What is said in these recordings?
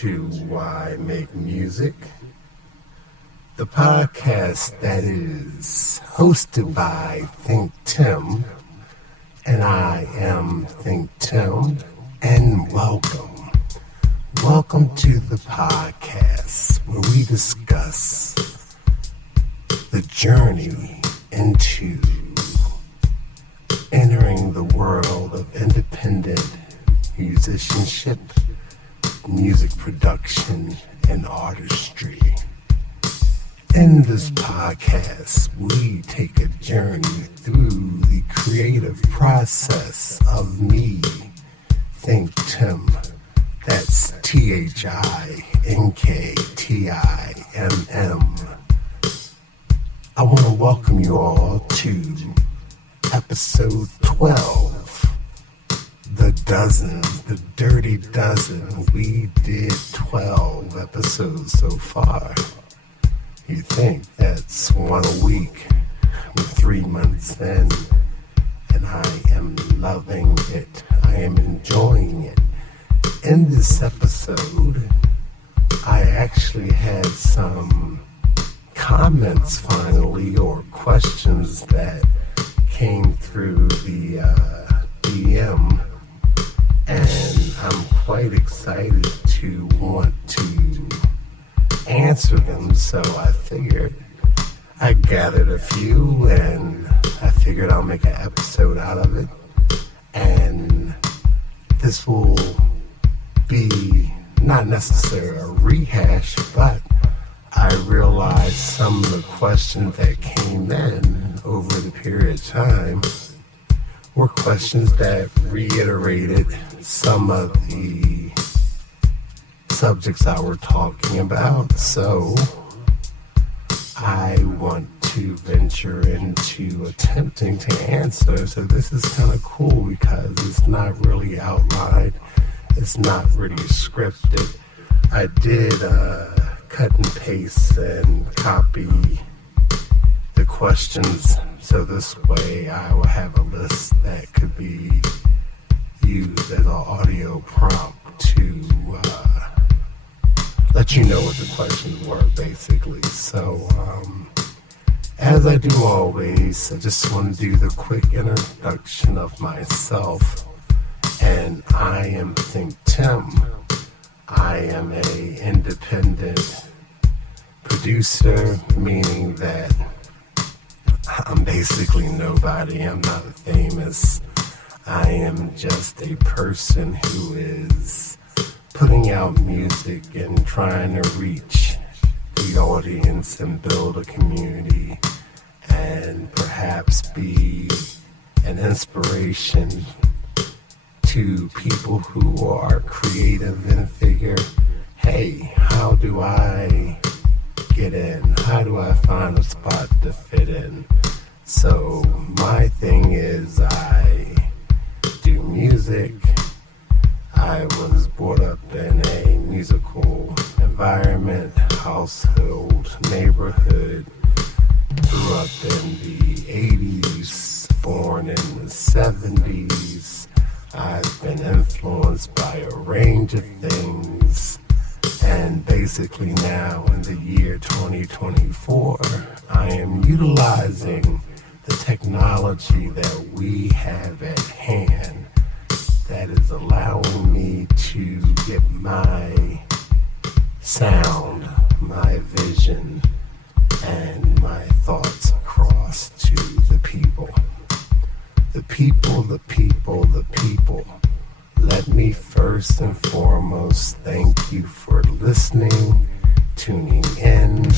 to Why Make Music, the podcast that is hosted by ThinkTimm, and I am ThinkTimm, and welcome. Welcome to the podcast where we discuss the journey into entering the world of independent musicianship, music production, and artistry. In this podcast, we take a journey through the creative process of me, ThinkTimm. That's ThinkTimm. I want to welcome you all to episode 12. The dirty dozen. We did 12 episodes so far. You think that's one a week. We're 3 months in, and I am loving it. I am enjoying it. In this episode, I actually had some comments finally, or questions that came through the DM. And I'm quite excited to want to answer them. So I figured I gathered a few, and I figured I'll make an episode out of it. And this will be not necessarily a rehash, but I realized some of the questions that came in over the period of time were questions that reiterated some of the subjects I were talking about. So I want to venture into attempting to answer. So this is kind of cool because it's not really outlined. It's not really scripted. I did cut and paste and copy the questions, so this way I will have a list that could be used as an audio prompt to let you know what the questions were, basically. So as I do always, I just want to do the quick introduction of myself. And I am ThinkTimm. I am a independent producer, meaning that I'm basically nobody. I'm not famous. I am just a person who is putting out music and trying to reach the audience and build a community and perhaps be an inspiration to people who are creative and figure, hey, how do I get in? How do I find a spot to fit in? So my thing is I do music. I was brought up in a musical environment, household, neighborhood. Grew up in the 80s, born in the 70s. I've been influenced by a range of things, and basically now in the year 2024, I am utilizing the technology that we have at hand that is allowing me to get my sound, my vision, and my thoughts across to the people. The people, the people, the people. Let me first and foremost thank you for listening, tuning in,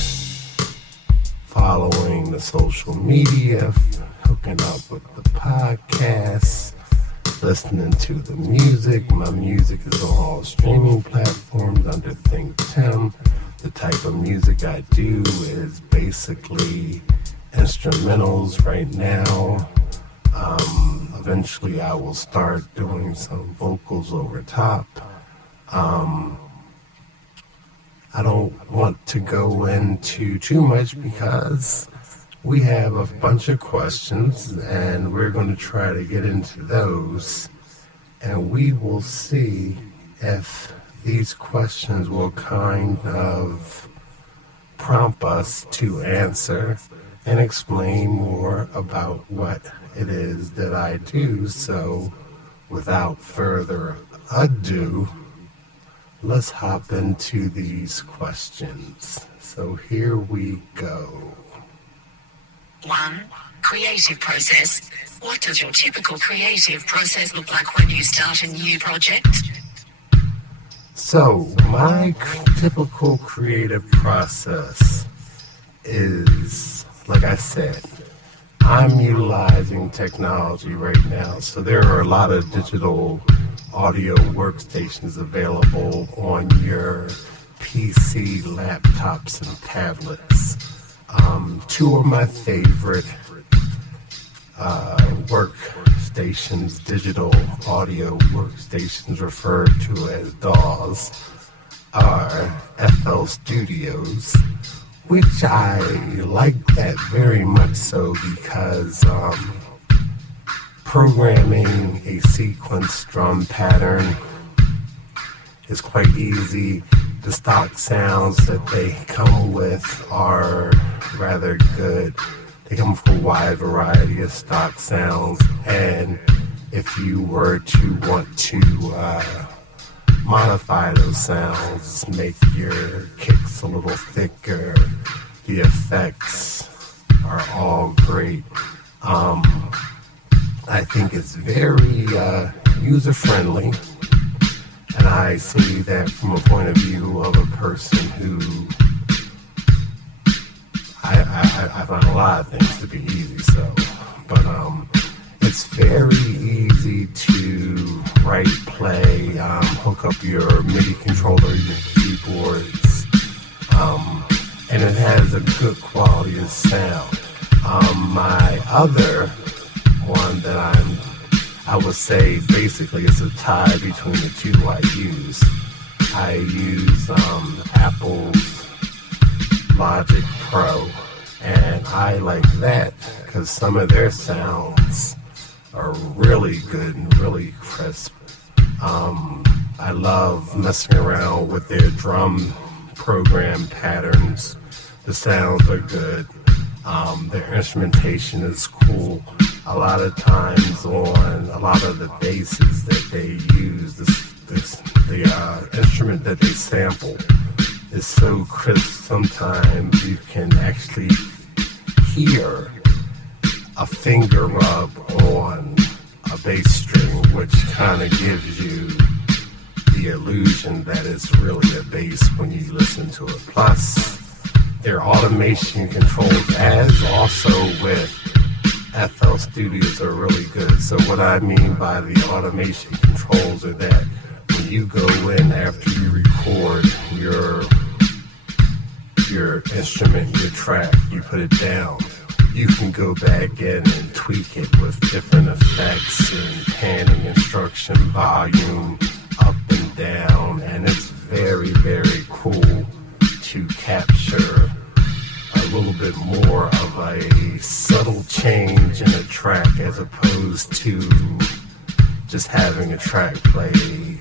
following the social media, hooking up with the podcast, listening to the music. My music is on all streaming platforms under ThinkTimm. The type of music I do is basically instrumentals right now. Eventually I will start doing some vocals over top. I don't want to go into too much because we have a bunch of questions and we're going to try to get into those, and we will see if these questions will kind of prompt us to answer and explain more about what it is that I do. So without further ado, let's hop into these questions. So here we go. 1. Creative process. What does your typical creative process look like when you start a new project? So my typical creative process is, like I said, I'm utilizing technology right now. So there are a lot of digital audio workstations available on your PC, laptops, and tablets. Two of my favorite workstations, digital audio workstations referred to as DAWs, are FL Studios, which I like that very much so because programming a sequence drum pattern is quite easy. The stock sounds that they come with are rather good. They come with a wide variety of stock sounds, and if you were to want to modify those sounds, make your kicks a little thicker, the effects are all great. I think it's very user-friendly, and I see that from a point of view of a person who I find a lot of things to be easy, but it's very easy to write, play, hook up your MIDI controller, your keyboards, and it has a good quality of sound. My other one that I would say basically it's a tie between the two I use. I use Apple's Logic Pro, and I like that because some of their sounds are really good and really crisp. I love messing around with their drum program patterns. The sounds are good. Their instrumentation is cool. A lot of times on a lot of the basses that they use, the instrument that they sample is so crisp, sometimes you can actually hear a finger rub on a bass string, which kind of gives you the illusion that it's really a bass when you listen to it. Plus, their automation controls, as also with FL Studios, are really good. So what I mean by the automation controls are that when you go in after you record your instrument, your track, you put it down, you can go back in and tweak it with different effects and panning, instruction, volume, up and down, and it's very, very cool to capture a little bit more of a subtle change in a track as opposed to just having a track play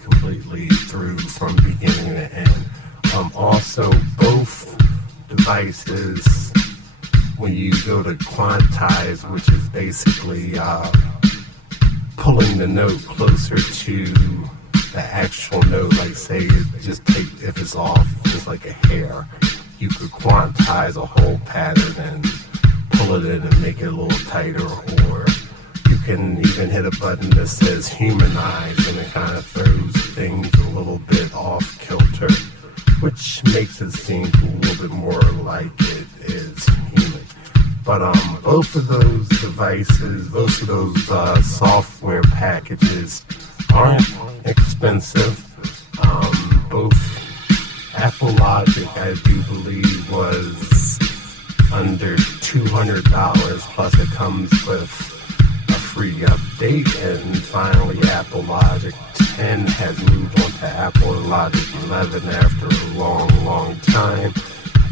completely through from beginning to end. Also, both devices, when you go to quantize, which is basically pulling the note closer to the actual note, like say just take, if it's off just like a hair, you could quantize a whole pattern and pull it in and make it a little tighter, or you can even hit a button that says humanize and it kind of throws things a little bit off kilter, which makes it seem a little bit more like it is human. But both of those devices, both of those software packages aren't expensive. Both Apple Logic, I do believe, was under $200, plus it comes with a free update. And finally, Apple Logic 10 has moved on to Apple Logic 11 after a long, long time.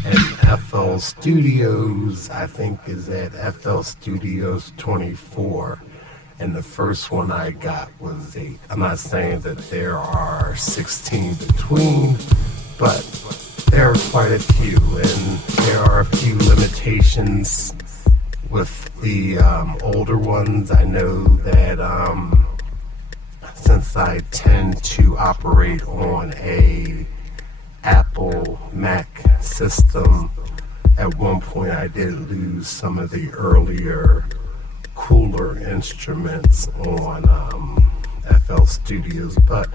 And FL Studios, I think, is at FL Studios 24. and the first one I got was 8. I'm not saying that there are 16 between, but there are quite a few, and there are a few limitations with the older ones. I know that since I tend to operate on a Apple Mac system, at one point I did lose some of the earlier cooler instruments on FL Studios, but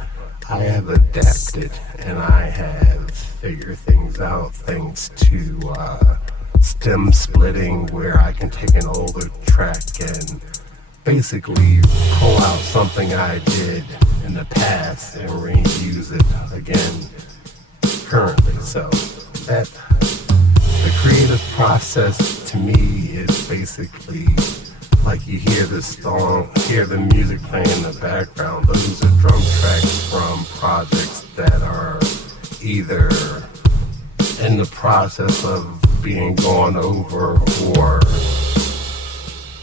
I have adapted and I have figured things out thanks to stem splitting, where I can take an older track and basically pull out something I did in the past and reuse it again currently. So that the creative process to me is basically like you hear the song, hear the music playing in the background. Those are drum tracks from projects that are either in the process of being gone over or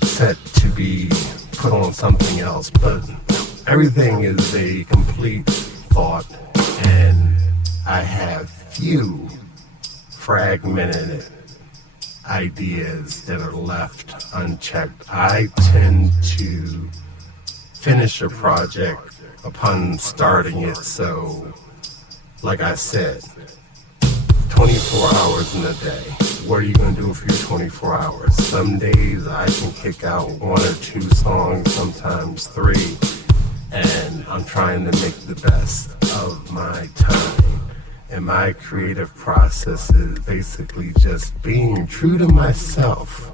set to be put on something else. But everything is a complete thought, and I have few fragmented ideas that are left unchecked. I tend to finish a project upon starting it, so like I said, 24 hours in a day. What are you going to do for your 24 hours? Some days I can kick out 1 or 2 songs, sometimes 3, and I'm trying to make the best of my time. And my creative process is basically just being true to myself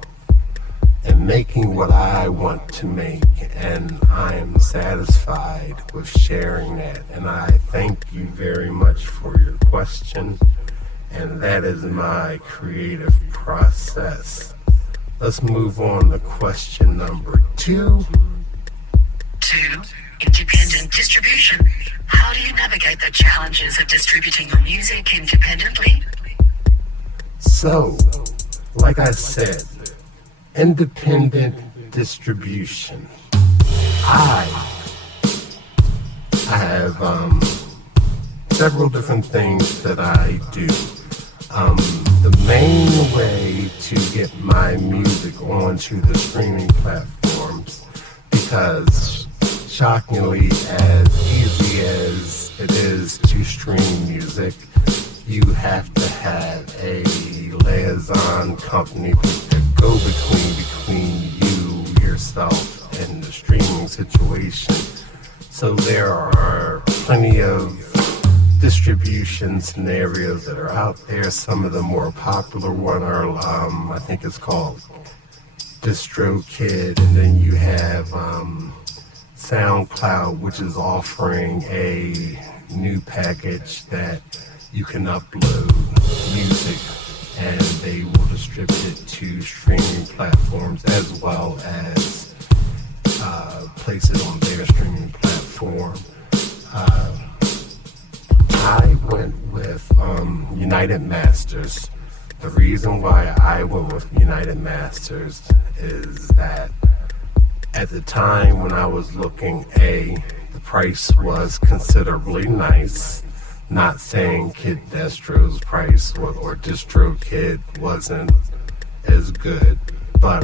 and making what I want to make, and I am satisfied with sharing that. And I thank you very much for your question, and that is my creative process. Let's move on to question number 2. 2. Independent distribution. How do you navigate the challenges of distributing your music independently? So, like I said, independent distribution. I have several different things that I do. The main way to get my music onto the streaming platforms, because shockingly, as easy as it is to stream music, you have to have a liaison company, a go-between between you, yourself, and the streaming situation. So there are plenty of distribution scenarios that are out there. Some of the more popular one are, I think it's called DistroKid, and then you have SoundCloud, which is offering a new package that you can upload music and they will distribute it to streaming platforms as well as place it on their streaming platform. I went with United Masters. The reason why I went with United Masters is that at the time when I was looking, the price was considerably nice. Not saying Kid Destro's price or DistroKid wasn't as good, but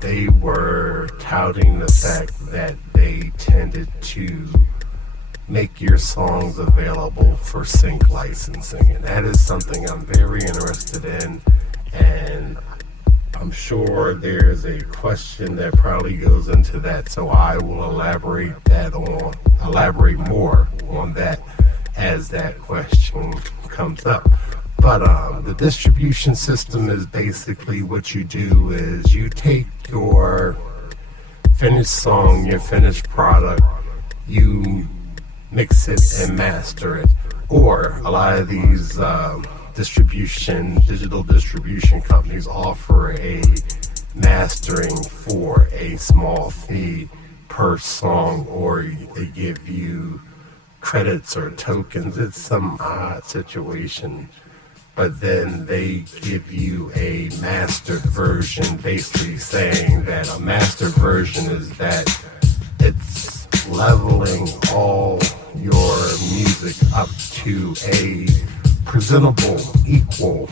they were touting the fact that they tended to make your songs available for sync licensing, and that is something I'm very interested in, and I'm sure there's a question that probably goes into that, so I will elaborate more on that as that question comes up. But the distribution system is basically what you do is you take your finished song, your finished product, you mix it and master it. Or a lot of these digital distribution companies offer a mastering for a small fee per song, or they give you credits or tokens. It's some odd situation, but then they give you a mastered version, basically saying that a mastered version is that It's leveling all your music up to a presentable, equal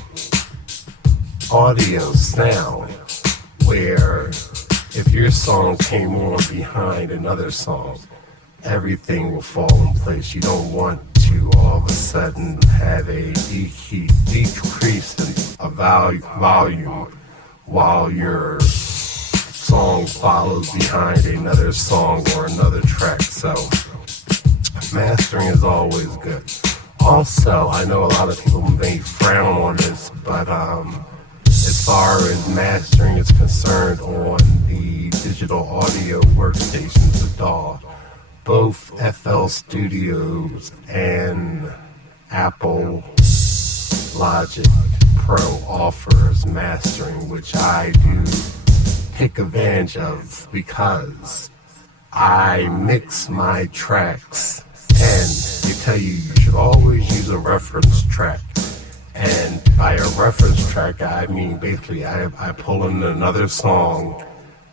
audio sound where if your song came on behind another song, everything will fall in place. You don't want to all of a sudden have a decrease in a volume while your song follows behind another song or another track. So mastering is always good. Also, I know a lot of people may frown on this, but as far as mastering is concerned on the digital audio workstations, the DAW, both FL Studios and Apple Logic Pro offers mastering, which I do take advantage of because I mix my tracks, and they tell you should always use a reference track. And by a reference track, I mean basically I pull in another song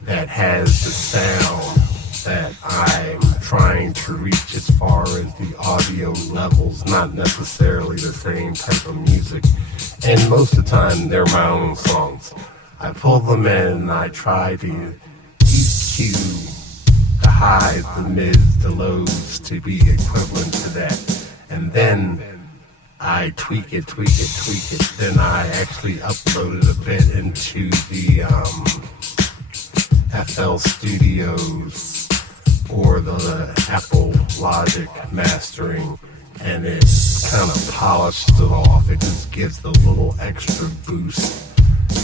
that has the sound that I'm trying to reach as far as the audio levels, not necessarily the same type of music. And most of the time, they're my own songs. I pull them in and I try to EQ the highs, the mids, the lows to be equivalent to that. And then I tweak it. Then I actually upload it a bit into the FL Studios or the Apple Logic mastering, and it kind of polishes it off. It just gives a little extra boost,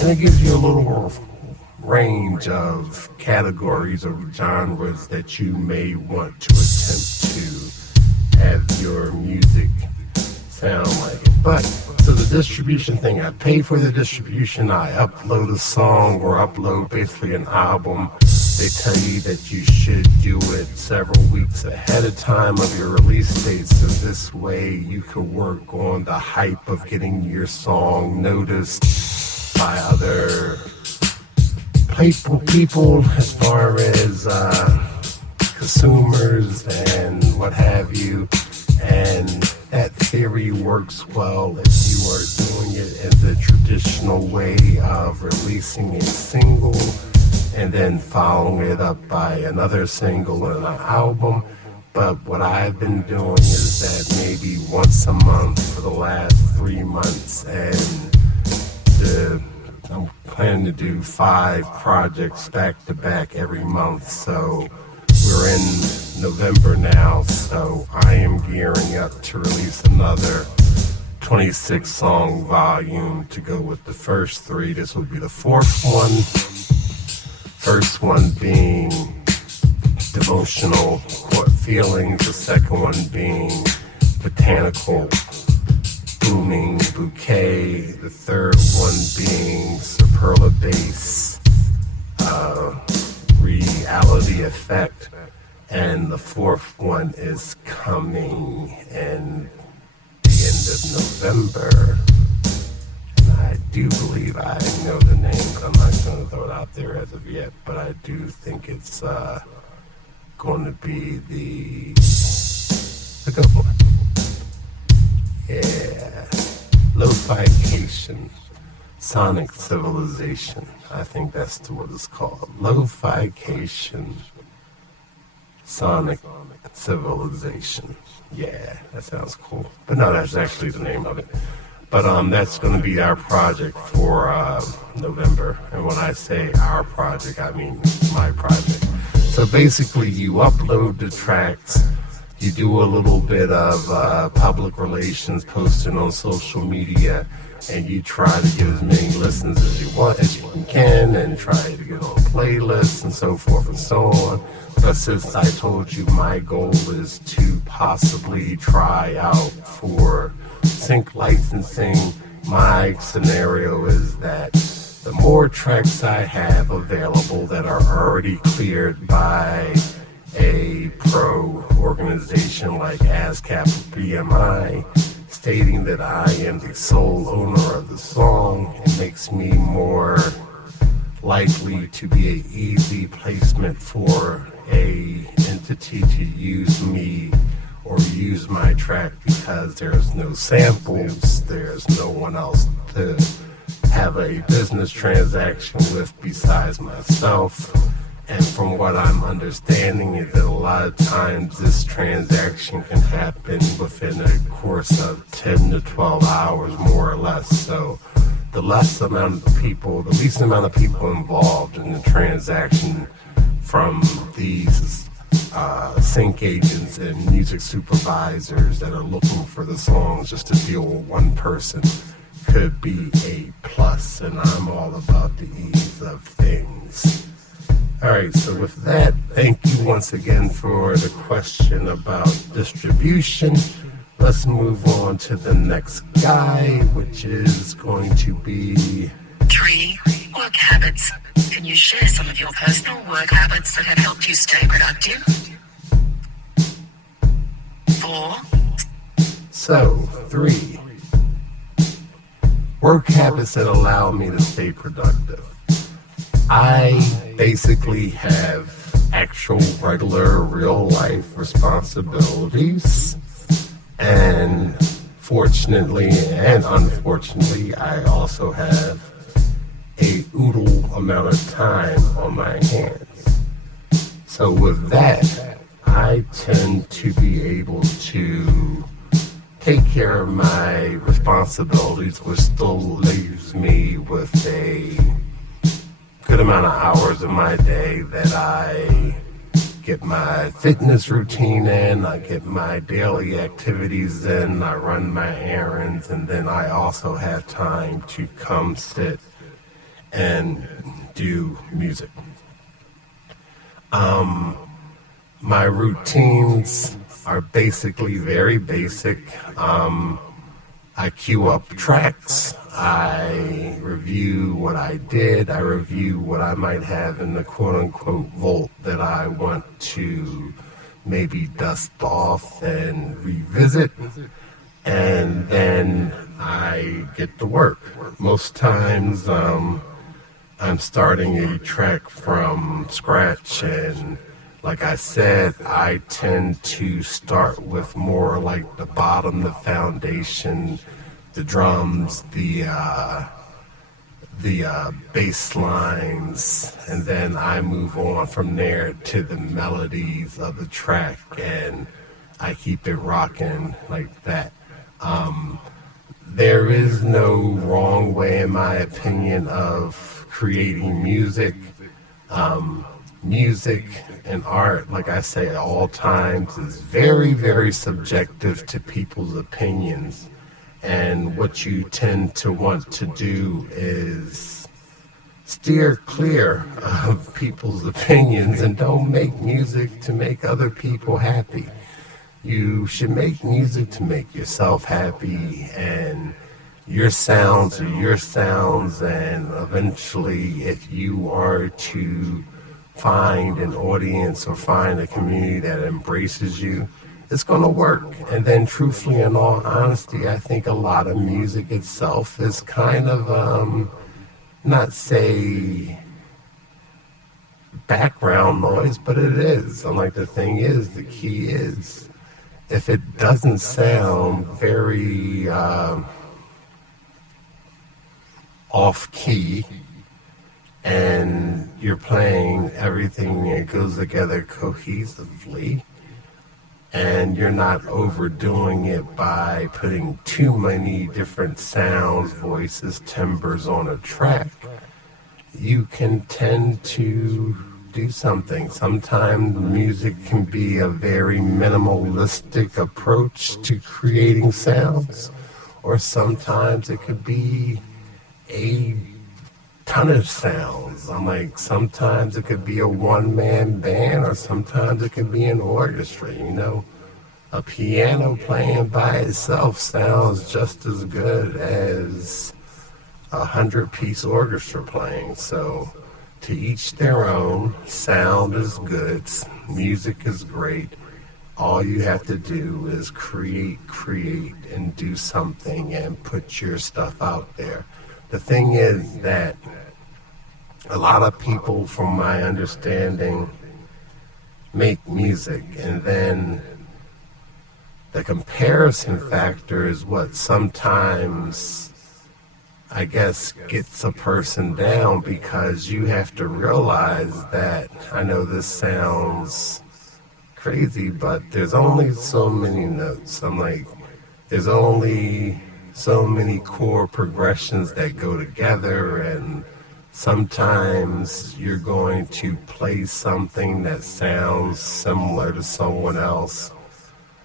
and it gives you a little range of categories or genres that you may want to attempt to have your music sound like it. But so the distribution thing, I pay for the distribution, I upload a song or upload basically an album. They tell you that you should do it several weeks ahead of time of your release date, so this way you can work on the hype of getting your song noticed by other people as far as consumers and what have you. And that theory works well if you are doing it in the traditional way of releasing a single and then following it up by another single and an album. But what I've been doing is that maybe once a month for the last 3 months, and I'm planning to do 5 projects back to back every month. So we're in November now, so I am gearing up to release another 26 song volume to go with the first 3. This will be the 4th one. First one being devotional feelings, the second one being botanical booming bouquet, the third one being superlative bass, reality effect, and the 4th one is coming in the end of November. I do believe I know the name, but I'm not going to throw it out there as of yet. But I do think it's going to be the good one. Yeah. Lo-Fi-cation. Sonic Civilization. I think that's what it's called. Lo-Fi-cation. Sonic Civilization. Yeah, that sounds cool. But no, that's actually the name of it. But that's going to be our project for November. And when I say our project, I mean my project. So basically, you upload the tracks, you do a little bit of public relations, posting on social media, and you try to get as many listens as you want, as you can, and try to get on playlists and so forth and so on. But since I told you my goal is to possibly try out for sync licensing, my scenario is that the more tracks I have available that are already cleared by a pro organization like ASCAP or BMI, stating that I am the sole owner of the song, it makes me more likely to be an easy placement for a entity to use me or use my track because there's no samples, there's no one else to have a business transaction with besides myself. And from what I'm understanding is that a lot of times this transaction can happen within a course of 10 to 12 hours, more or less. So the least amount of people involved in the transaction, from these sync agents and music supervisors that are looking for the songs just to deal with one person, could be a plus. And I'm all about the ease of things. All right, so with that, thank you once again for the question about distribution. Let's move on to the next guy, which is going to be 3. Work habits. Can you share some of your personal work habits that have helped you stay productive? 4. So 3. Work habits that allow me to stay productive. I basically have actual, regular, real life responsibilities, and fortunately and unfortunately, I also have a oodle amount of time on my hands. So with that, I tend to be able to take care of my responsibilities, which still leaves me with a good amount of hours in my day that I get my fitness routine in, I get my daily activities in, I run my errands, and then I also have time to come sit and do music. My routines are basically very basic. I queue up tracks, I review what I did, I review what I might have in the quote-unquote vault that I want to maybe dust off and revisit, and then I get to work. Most times I'm starting a track from scratch, and like I said, I tend to start with more like the bottom, the foundation, the drums, the bass lines, and then I move on from there to the melodies of the track, and I keep it rocking like that. There is no wrong way, in my opinion, of creating music. Music and art, like I say at all times, is very, very subjective to people's opinions. And what you tend to want to do is steer clear of people's opinions and don't make music to make other people happy. You should make music to make yourself happy, and your sounds are your sounds, and eventually if you are to find an audience or find a community that embraces you, it's going to work. And then truthfully, in all honesty, I think a lot of music itself is kind of, not say background noise, but it is. And like the thing is, the key is, if it doesn't sound very off-key, and you're playing everything that goes together cohesively, and you're not overdoing it by putting too many different sounds, voices, timbres on a track, you can tend to do something. Sometimes music can be a very minimalistic approach to creating sounds, or sometimes it could be a ton of sounds. I'm like, sometimes it could be a one-man band, or sometimes it could be an orchestra. You know, a piano playing by itself sounds just as good as 100-piece orchestra playing. So to each their own. Sound is good, music is great. All you have to do is create, and do something and put your stuff out there. The thing is that a lot of people, from my understanding, make music. And then the comparison factor is what sometimes, I guess, gets a person down, because you have to realize that, I know this sounds crazy, but there's only so many notes. I'm like, there's only so many chord progressions that go together, and sometimes you're going to play something that sounds similar to someone else,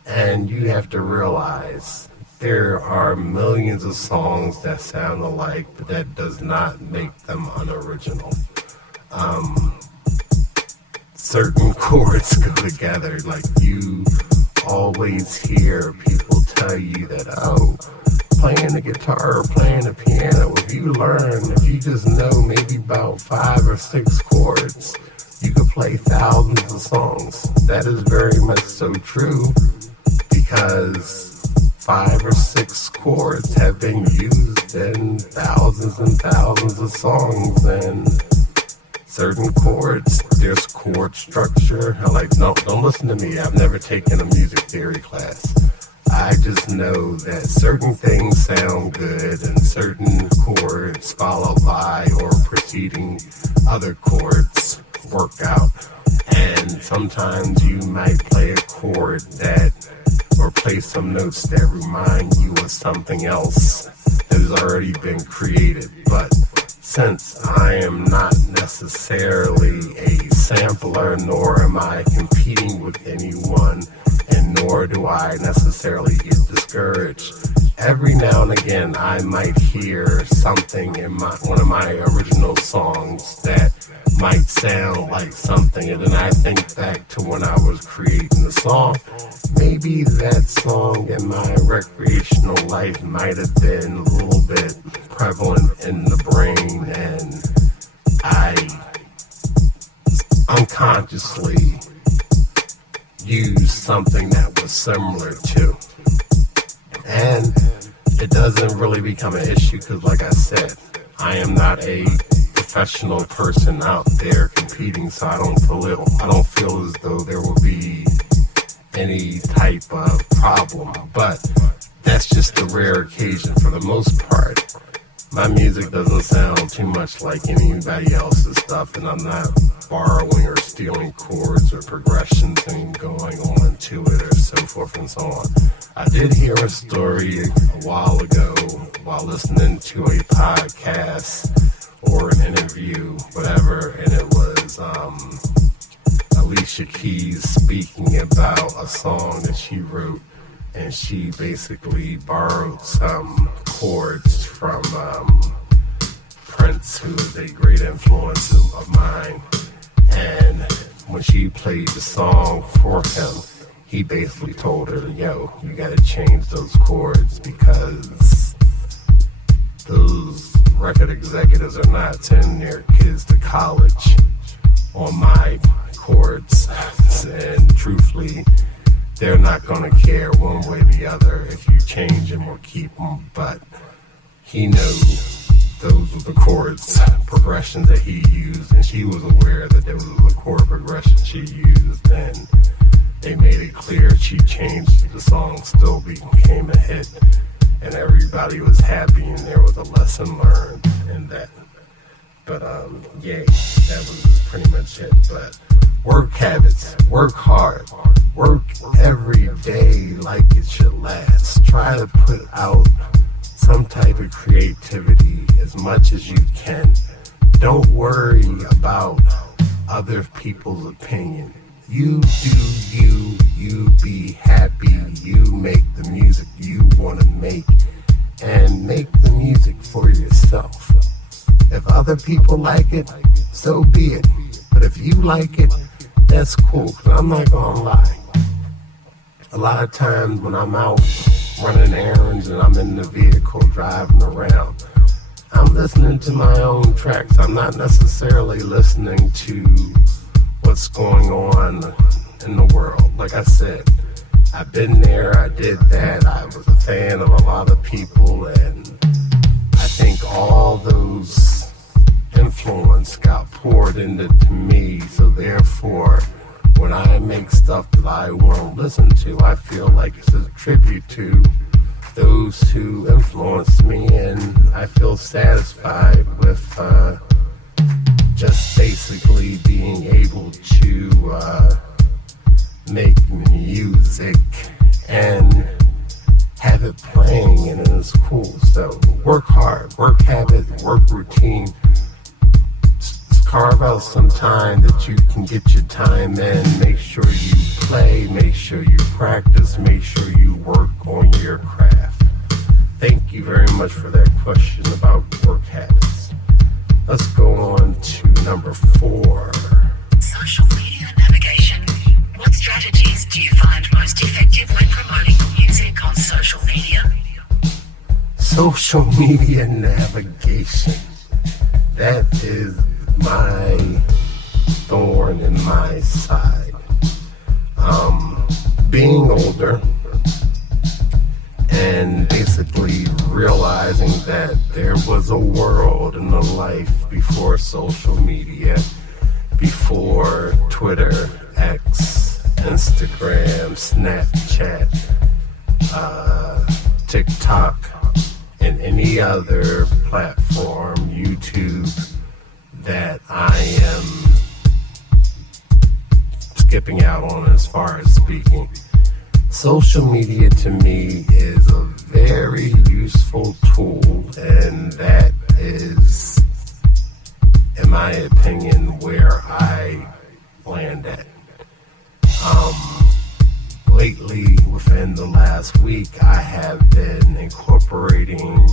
and you have to realize there are millions of songs that sound alike, but that does not make them unoriginal. Certain chords go together. Like, you always hear people tell you that, oh, playing the guitar or playing the piano, if you just know maybe about 5 or 6 chords, you could play thousands of songs. That is very much so true, because 5 or 6 chords have been used in thousands and thousands of songs. And certain chords, there's chord structure. No, don't listen to me. I've never taken a music theory class. I just know that certain things sound good and certain chords followed by or preceding other chords work out. And sometimes you might play a chord or play some notes that remind you of something else that has already been created. But since I am not necessarily a sampler, nor am I competing with anyone, and nor do I necessarily get discouraged, every now and again I might hear something in one of my original songs that might sound like something, and then I think back to when I was creating the song. Maybe that song in my recreational life might have been a little bit prevalent in the brain, and I unconsciously used something that was similar to. And it doesn't really become an issue, because like I said, I am not a professional person out there competing, so I don't feel as though there will be any type of problem. But that's just a rare occasion. For the most part, my music doesn't sound too much like anybody else's stuff, and I'm not borrowing or stealing chords or progressions and going on to it or so forth and so on. I did hear a story a while ago while listening to a podcast or an interview, whatever, and it was Alicia Keys speaking about a song that she wrote, and she basically borrowed some chords from Prince, who is a great influence of mine. And when she played the song for him, he basically told her, yo, you gotta change those chords, because those record executives are not sending their kids to college on my chords. And truthfully, they're not going to care one way or the other if you change them or keep them. But he knew those were the chords progressions that he used, and she was aware that there was a chord progression she used, and they made it clear. She changed it. The song still became a hit, and everybody was happy, and there was a lesson learned in that. But yay, that was pretty much it. But work habits, work hard, work every day like it should last. Try to put out some type of creativity as much as you can. Don't worry about other people's opinion. You do you, you be happy, you make the music you want to make, and make the music for yourself. If other people like it, so be it. But if you like it, that's cool. 'Cause I'm not gonna lie. A lot of times when I'm out running errands and I'm in the vehicle driving around, I'm listening to my own tracks. I'm not necessarily listening to what's going on in the world. Like I said, I've been there, I did that, I was a fan of a lot of people, and I think all those influence got poured into me. So therefore, when when I make stuff that I won't listen to, I feel like it's a tribute to those who influenced me, and I feel satisfied with just basically being able to make music and have it playing, and it's cool. So work hard, work habit, work routine. Carve out some time that you can get your time in. Make sure you play, make sure you practice, make sure you work on your craft. Thank you very much for that question about work habits. Let's go on to number 4. Social media navigation. What strategies do you find most effective when promoting your music on social media? Social media navigation. That is my thorn in my side. Being older and basically realizing that there was a world and a life before social media, before Twitter, X, Instagram, Snapchat, TikTok, and any other platform, YouTube, that I am skipping out on as far as speaking. Social media to me is a very useful tool, and that is, in my opinion, where I land at. Lately, within the last week, I have been incorporating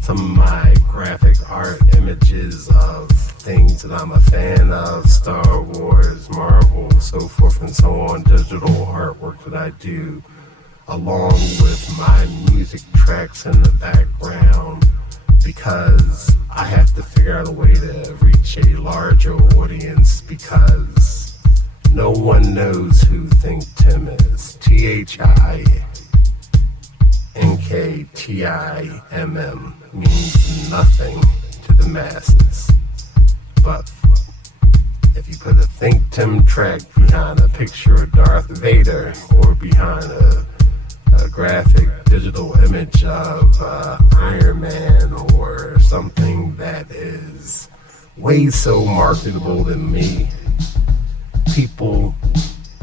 some of my graphic art images of things that I'm a fan of, Star Wars, Marvel, so forth and so on, digital artwork that I do, along with my music tracks in the background, because I have to figure out a way to reach a larger audience, because no one knows who ThinkTimm is. ThinkTimm means nothing to the masses. But if you put a ThinkTimm track behind a picture of Darth Vader, or behind a graphic digital image of Iron Man, or something that is way so marketable than me, people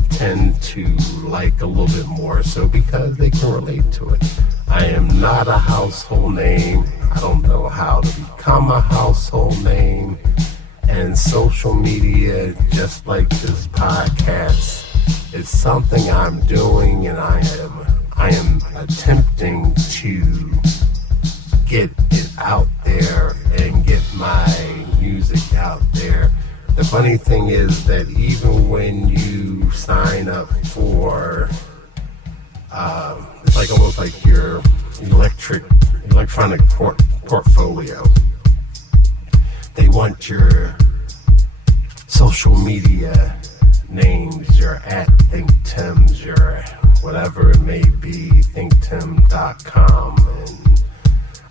tend to like a little bit more so, because they can relate to it. I am not a household name. I don't know how to become a household name. And social media, just like this podcast, is something I'm doing, and I am attempting to get it out there and get my music out there. The funny thing is that even when you sign up for, it's like almost like your electronic portfolio, they want your social media names, your @ThinkTimms, your whatever it may be, thinktimm.com, and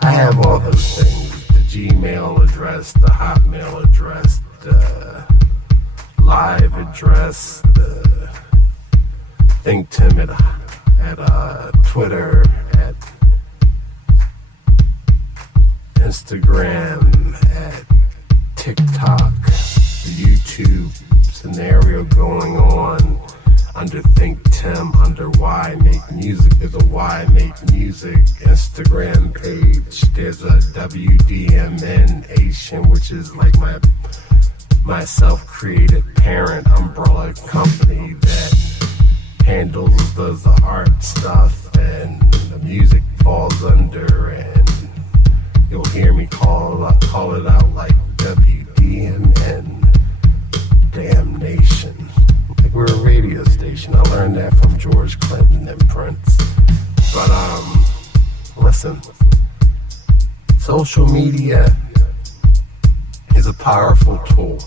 I have all those things, the Gmail address, the Hotmail address, the live address, the ThinkTimm at Twitter, at Instagram, at TikTok, the YouTube scenario going on under ThinkTimm, under Why Make Music. There's a Why Make Music Instagram page. There's a WDMN Asian, which is like my self-created parent umbrella company that does the art stuff, and the music falls under, and you'll hear me call it out like WDMN Damnation. Like we're a radio station. I learned that from George Clinton and Prince. But listen, social media is a powerful tool,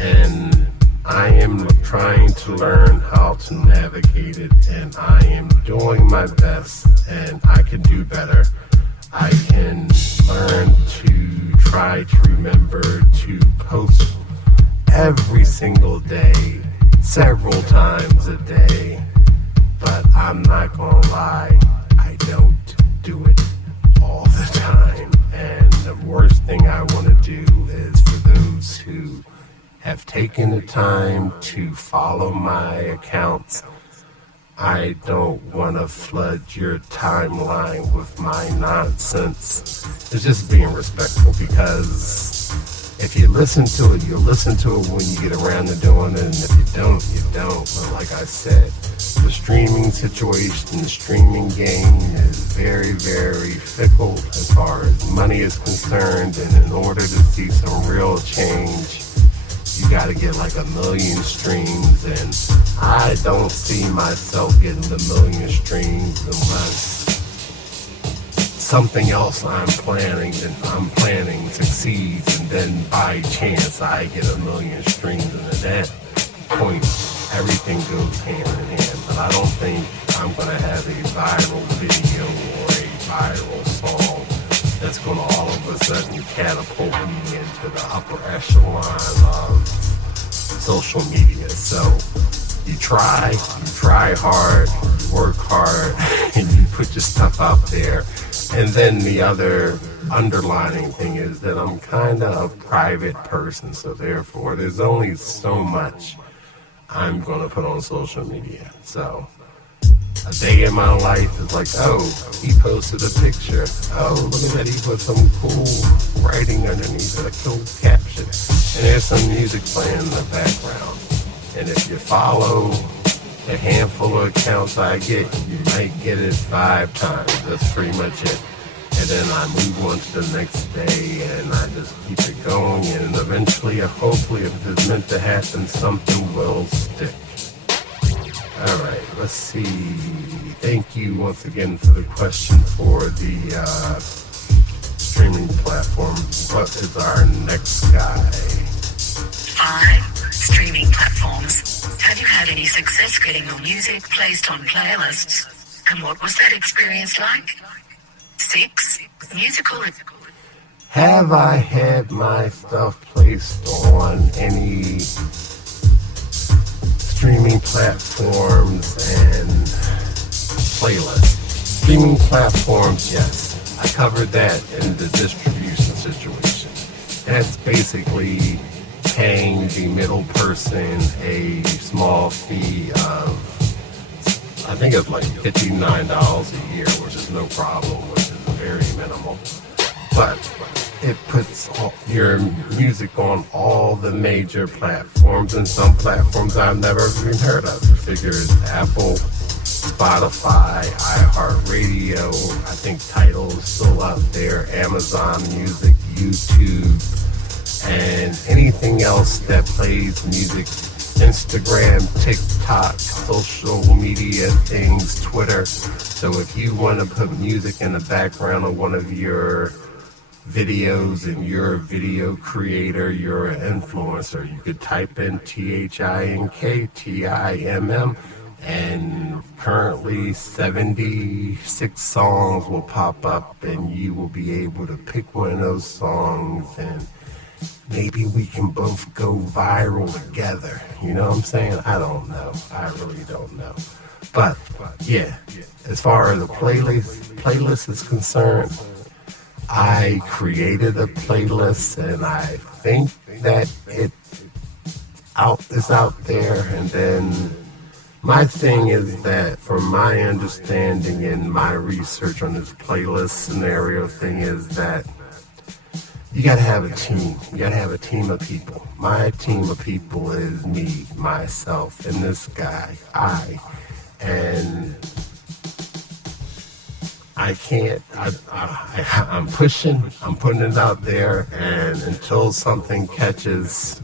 and I am trying to learn how to navigate it, and I am doing my best, and I can do better. I can learn to try to remember to post every single day several times a day. But I'm not gonna lie, I don't do it all the time. And the worst thing I want to do is for those who have taken the time to follow my accounts, I don't want to flood your timeline with my nonsense. It's just being respectful, because if you listen to it, you'll listen to it when you get around to doing it, and if you don't, you don't. But like I said, the streaming situation, the streaming game is very, very fickle as far as money is concerned, and in order to see some real change, you gotta get like 1 million streams, and I don't see myself getting 1 million streams unless something else I'm planning succeeds, and then by chance I get 1 million streams, and at that point everything goes hand in hand. But I don't think I'm gonna have a viral video or a viral song that's gonna all of a sudden catapult me into the upper echelon of social media. So you try hard, you work hard, and you put your stuff out there. And then the other underlining thing is that I'm kind of a private person, so therefore there's only so much I'm going to put on social media. So a day in my life is like, oh, he posted a picture. Oh, look at that, he put some cool writing underneath it, a cool caption. And there's some music playing in the background. And if you follow the handful of accounts I get, you might get it 5 times. That's pretty much it. And then I move on to the next day, and I just keep it going. And eventually, hopefully, if it's meant to happen, something will stick. All right, let's see. Thank you once again for the question for the streaming platform. What is our next guy? 5 streaming platforms. Have you had any success getting your music placed on playlists? And what was that experience like? 6 musical. Have I had my stuff placed on any streaming platforms and playlists? Streaming platforms, yes. I covered that in the distribution situation. That's basically paying the middle person a small fee of, I think it's like $59 a year, which is no problem, which is very minimal. But it puts your music on all the major platforms, and some platforms I've never even heard of. Figures Apple, Spotify, iHeartRadio, I think Tidal is still out there, Amazon Music, YouTube, and anything else that plays music, Instagram, TikTok, social media things, Twitter. So if you want to put music in the background of one of your videos and you're a video creator, you're an influencer, you could type in ThinkTimm, and currently 76 songs will pop up, and you will be able to pick one of those songs, and maybe we can both go viral together. You know what I'm saying? I don't know. I really don't know. But yeah, as far as the playlist is concerned, I created a playlist, and I think that it's out there. And then my thing is that, from my understanding and my research on this playlist scenario thing, is that you gotta have a team. You gotta have a team of people. My team of people is me, myself, and this guy, and I can't, I'm putting it out there, and until something catches,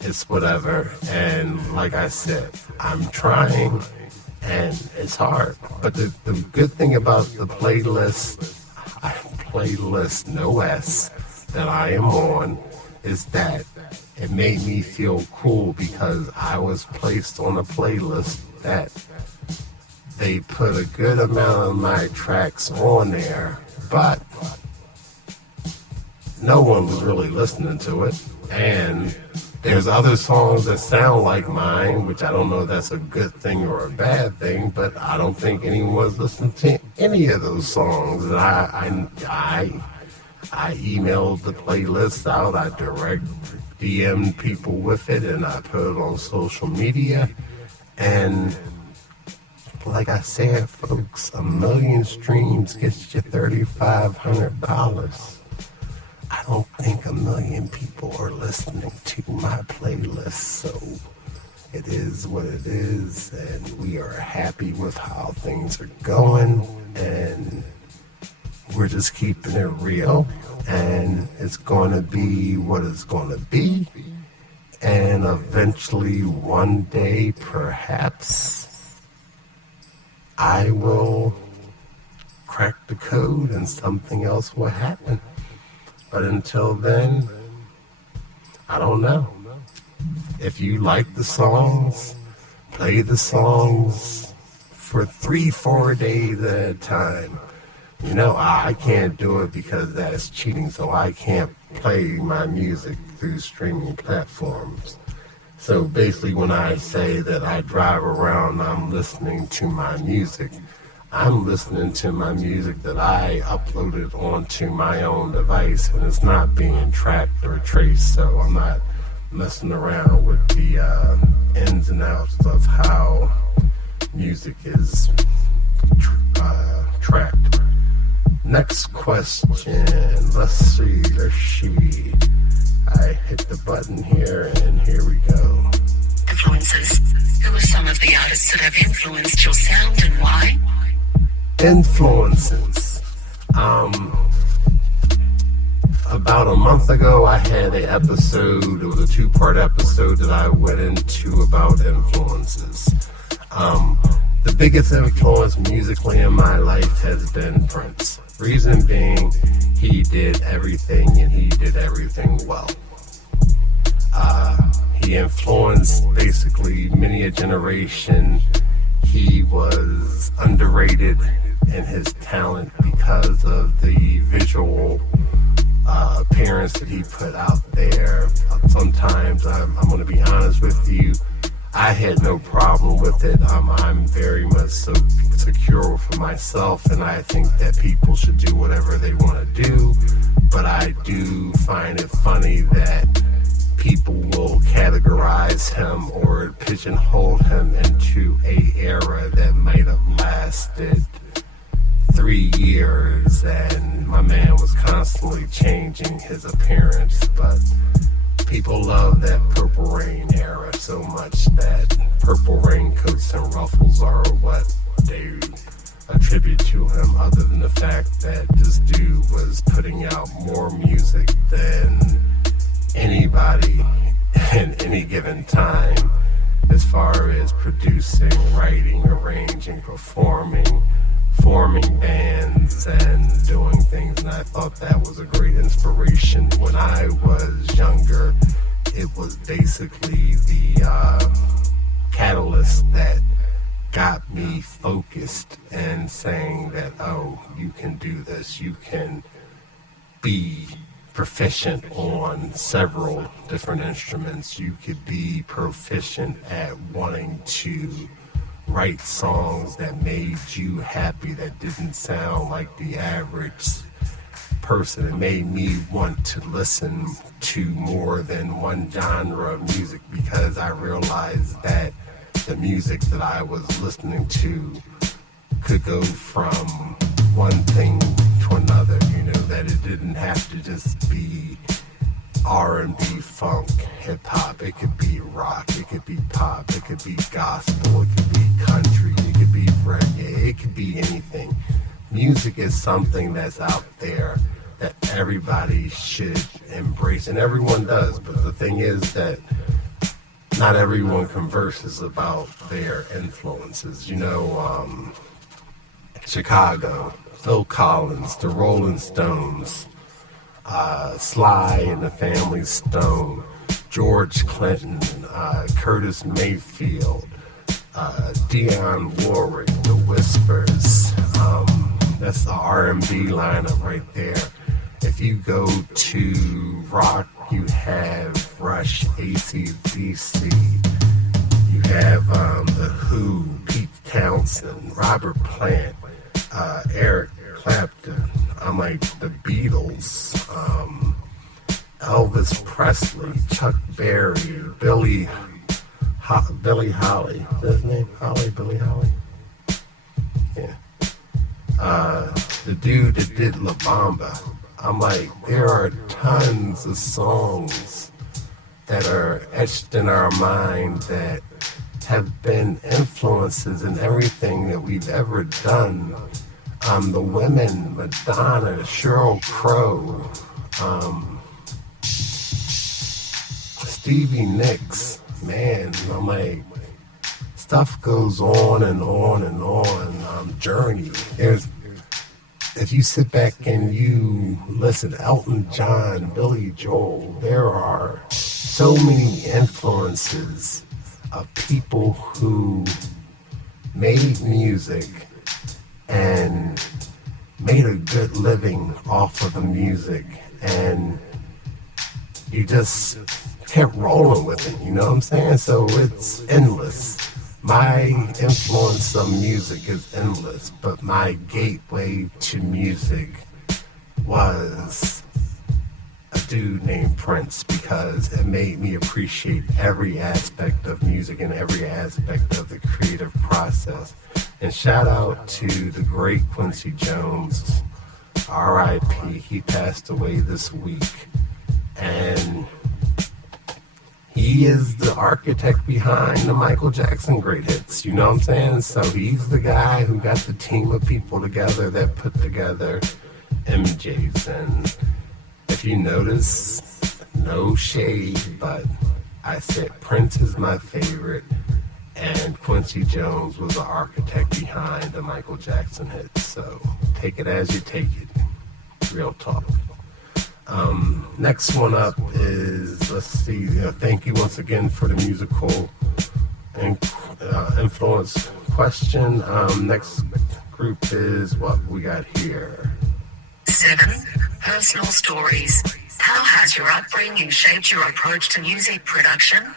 it's whatever. And like I said, I'm trying, and it's hard. But the good thing about the playlist, no S, that I am on, is that it made me feel cool, because I was placed on a playlist that they put a good amount of my tracks on there, but no one was really listening to it, and There's other songs that sound like mine, which I don't know if that's a good thing or a bad thing, but I don't think anyone's listening to any of those songs. And I emailed the playlist out, I direct DM'd people with it, and I put it on social media. And like I said, folks, 1 million streams gets you $3,500. I don't think 1 million people are listening to my playlist, so it is what it is, and we are happy with how things are going, and we're just keeping it real, and it's going to be what it's going to be, and eventually one day perhaps I will crack the code and something else will happen. But until then, I don't know. If you like the songs, play the songs for 3-4 days at a time. You know, I can't do it because that's cheating, so I can't play my music through streaming platforms. So basically when I say that I drive around, I'm listening to my music, I'm listening to my music that I uploaded onto my own device, and it's not being tracked or traced, so I'm not messing around with the ins and outs of how music is tracked. Next question. Let's see. I hit the button here, and here we go. Influences. Who are some of the artists that have influenced your sound and why? Influences. About a month ago, I had an episode. It was a 2-part episode that I went into about influences. The biggest influence musically in my life has been Prince. Reason being, he did everything and he did everything well. He influenced basically many a generation. He was underrated in his talent because of the visual appearance that he put out there. Sometimes, I'm going to be honest with you, I had no problem with it. I'm very much so secure for myself, and I think that people should do whatever they want to do. But I do find it funny that people will categorize him or pigeonhole him into a era that might have lasted 3 years, and my man was constantly changing his appearance. But people love that Purple Rain era so much that purple raincoats and ruffles are what they attribute to him, other than the fact that this dude was putting out more music than anybody in any given time, as far as producing, writing, arranging, performing, forming bands, and doing things. And I thought that was a great inspiration. When I was younger, it was basically the catalyst that got me focused and saying that, oh, you can do this, you can be proficient on several different instruments, you could be proficient at wanting to write songs that made you happy, that didn't sound like the average person. It made me want to listen to more than one genre of music, because I realized that the music that I was listening to could go from one thing to another, you know, that it didn't have to just be R&B, funk, hip-hop. It could be rock, it could be pop, it could be gospel, it could be country, it could be reggae, it could be anything. Music is something that's out there that everybody should embrace, and everyone does, but the thing is that not everyone converses about their influences. You know, Chicago, Phil Collins, the Rolling Stones, Sly and the Family Stone, George Clinton, Curtis Mayfield, Dionne Warwick, The Whispers. That's the R&B lineup right there. If you go to rock, you have Rush. Rush, AC/DC. You have The Who, Pete Townsend, Robert Plant, Eric Clapton, like the Beatles, Elvis Presley, Chuck Berry, Billy Holly. Is that his name? Billy Holly? Yeah. The dude that did La Bamba. I'm like, there are tons of songs that are etched in our mind that have been influences in everything that we've ever done. The women, Madonna, Sheryl Crow, Stevie Nicks, man, I'm like, stuff goes on and on and on. Journey. If you sit back and you listen, Elton John, Billy Joel, there are so many influences of people who made music and made a good living off of the music, and you just kept rolling with it, you know what I'm saying? So it's endless. My influence on music is endless, but my gateway to music was a dude named Prince, because it made me appreciate every aspect of music and every aspect of the creative process. And shout out to the great Quincy Jones, R.I.P. He passed away this week. And he is the architect behind the Michael Jackson great hits, you know what I'm saying? So he's the guy who got the team of people together that put together MJs. And if you notice, no shade, but I said Prince is my favorite, and Quincy Jones was the architect behind the Michael Jackson hits. So take it as you take it. Real talk. Next one up is, let's see, thank you once again for the musical influence question. Next group is what we got here. 7. Personal stories. How has your upbringing shaped your approach to music production?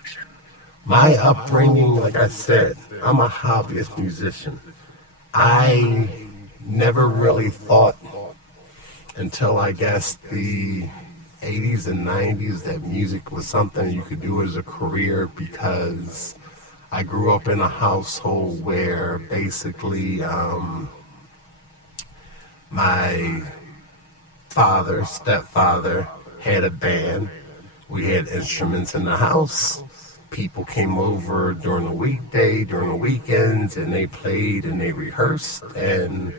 My upbringing, like I said, I'm a hobbyist musician. I never really thought until I guess the 80s and 90s that music was something you could do as a career, because I grew up in a household where basically my stepfather had a band. We had instruments in the house. People came over during the weekday, during the weekends, and they played and they rehearsed, and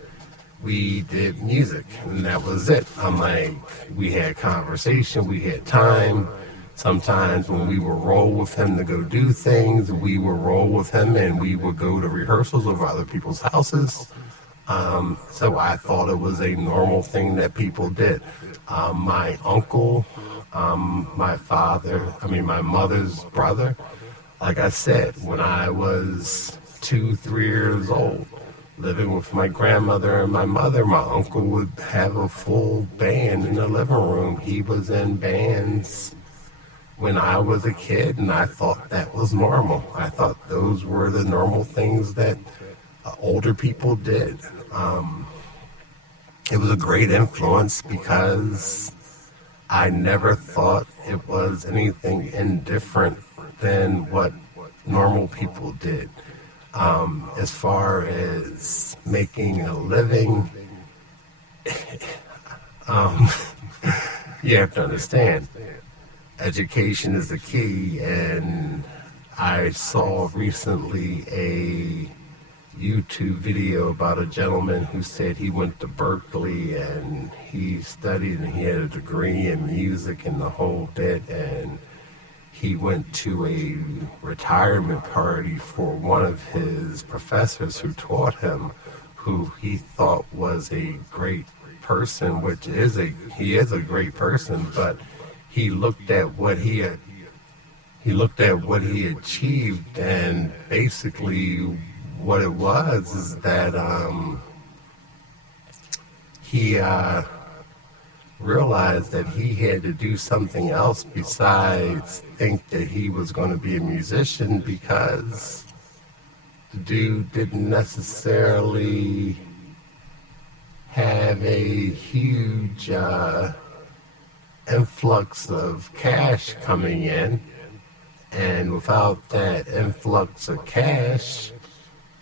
we did music, and that was it. I'm like, we had conversation, we had time. Sometimes when we would roll with him to go do things, we would roll with him and we would go to rehearsals over other people's houses. So I thought it was a normal thing that people did. My uncle, my mother's brother, like I said, when I was 2-3 years old, living with my grandmother and my mother, my uncle would have a full band in the living room. He was in bands when I was a kid, and I thought that was normal. I thought those were the normal things that older people did. It was a great influence because I never thought it was anything indifferent than what normal people did. As far as making a living, you have to understand, education is the key. And I saw recently a YouTube video about a gentleman who said he went to Berkeley and he studied and he had a degree in music and the whole bit, and he went to a retirement party for one of his professors who taught him, who he thought was a great person, he is a great person, but he looked at what he achieved, and basically what it was is that he realized that he had to do something else besides think that he was going to be a musician, because the dude didn't necessarily have a huge influx of cash coming in. And without that influx of cash,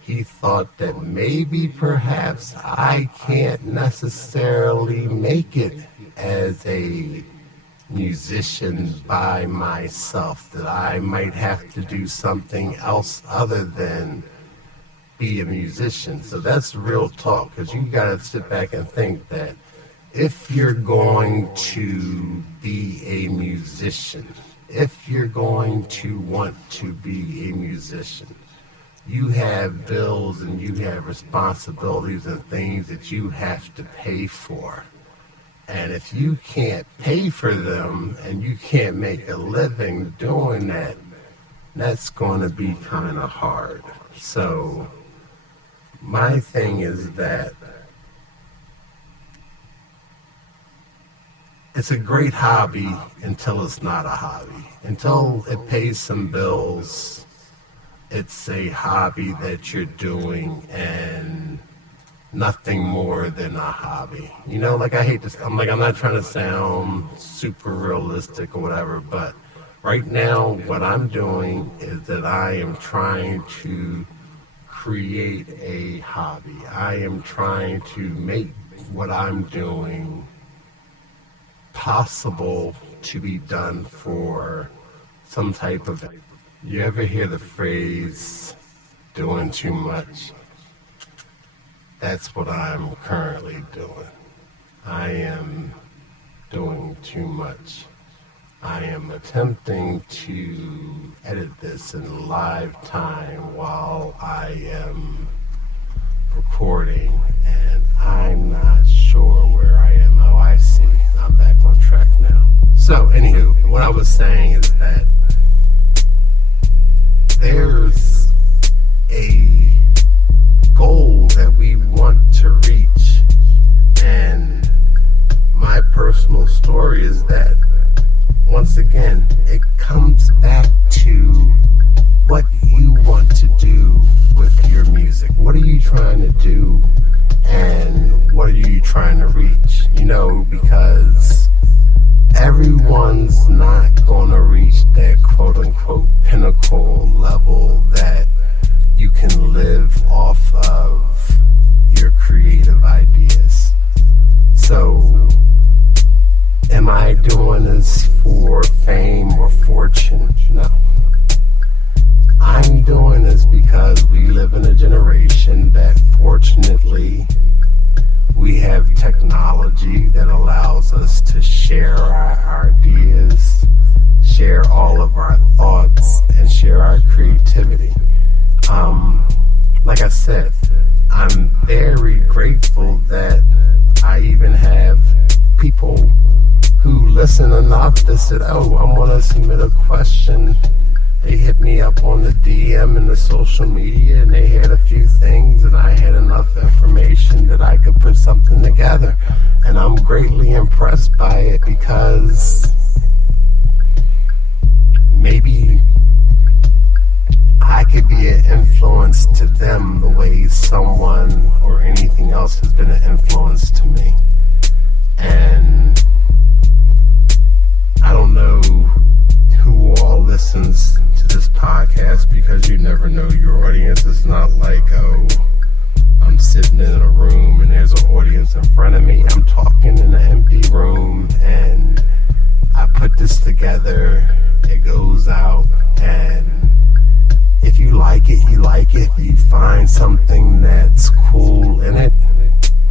he thought that maybe perhaps I can't necessarily make it as a musician by myself, that I might have to do something else other than be a musician. So that's real talk, because you gotta sit back and think that if you're going to be a musician, if you're going to want to be a musician, you have bills and you have responsibilities and things that you have to pay for. And if you can't pay for them and you can't make a living doing that, that's going to be kind of hard. So my thing is that it's a great hobby until it's not a hobby. Until it pays some bills, it's a hobby that you're doing and nothing more than a hobby. You know, like I hate this, I'm not trying to sound super realistic or whatever, but right now what I'm doing is that I am trying to create a hobby. I am trying to make what I'm doing possible to be done for some type of... You ever hear the phrase, doing too much? That's what I'm currently doing. I am doing too much. I am attempting to edit this in live time while I am recording, and I'm not sure where I am. Oh, I see. I'm back on track now. So, anywho, what I was saying is that there's a goal that we want to reach, and my personal story is that, once again, it comes back to what you want to do with your music. What are you trying to do, and what are you trying to reach? You know, because everyone's not going to reach that quote-unquote pinnacle level that you can live off of your creative ideas. So, am I doing this for fame or fortune? No. I'm doing this because we live in a generation that, fortunately, we have technology that allows us to share our ideas, share all of our thoughts, and share our creativity. Like I said, I'm very grateful that I even have people who listen enough that said, oh, I want to submit a question. They hit me up on the DM and the social media, and they had a few things, and I had enough information that I could put something together. And I'm greatly impressed by it, because maybe I could be an influence to them the way someone or anything else has been an influence to me. And I don't know who all listens to this podcast, because you never know your audience. It's not like, oh, I'm sitting in a room and there's an audience in front of me. I'm talking in an empty room, and I put this together. It goes out, and if you like it, you like it. If you find something that's cool in it,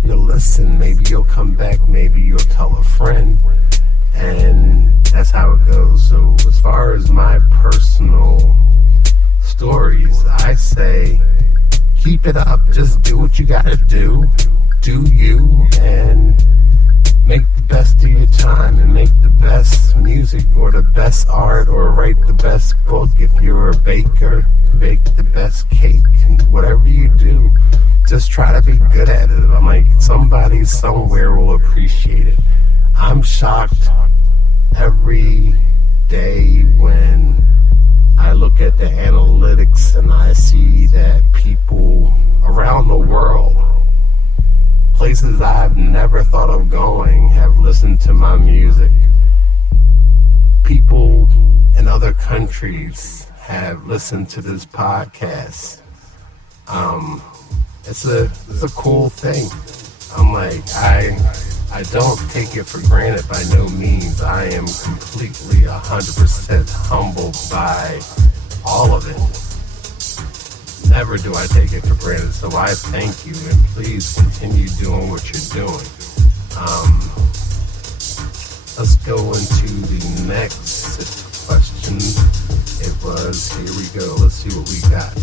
you'll listen. Maybe you'll come back. Maybe you'll tell a friend. And that's how it goes. So as far as my personal stories, I say keep it up. Just do what you gotta do. Do you, and make the best of your time, and make the best music or the best art, or write the best book. If you're a baker, bake the best cake. And whatever you do, just try to be good at it. I'm like, somebody somewhere will appreciate it. I'm shocked every day when I look at the analytics and I see that people around the world, places I've never thought of going, have listened to my music. People in other countries have listened to this podcast. It's a cool thing. I'm like, I don't take it for granted by no means. I am completely 100% humbled by all of it. Never do I take it for granted. So I thank you, and please continue doing what you're doing. Let's go into the next question. It was, here we go. Let's see what we got.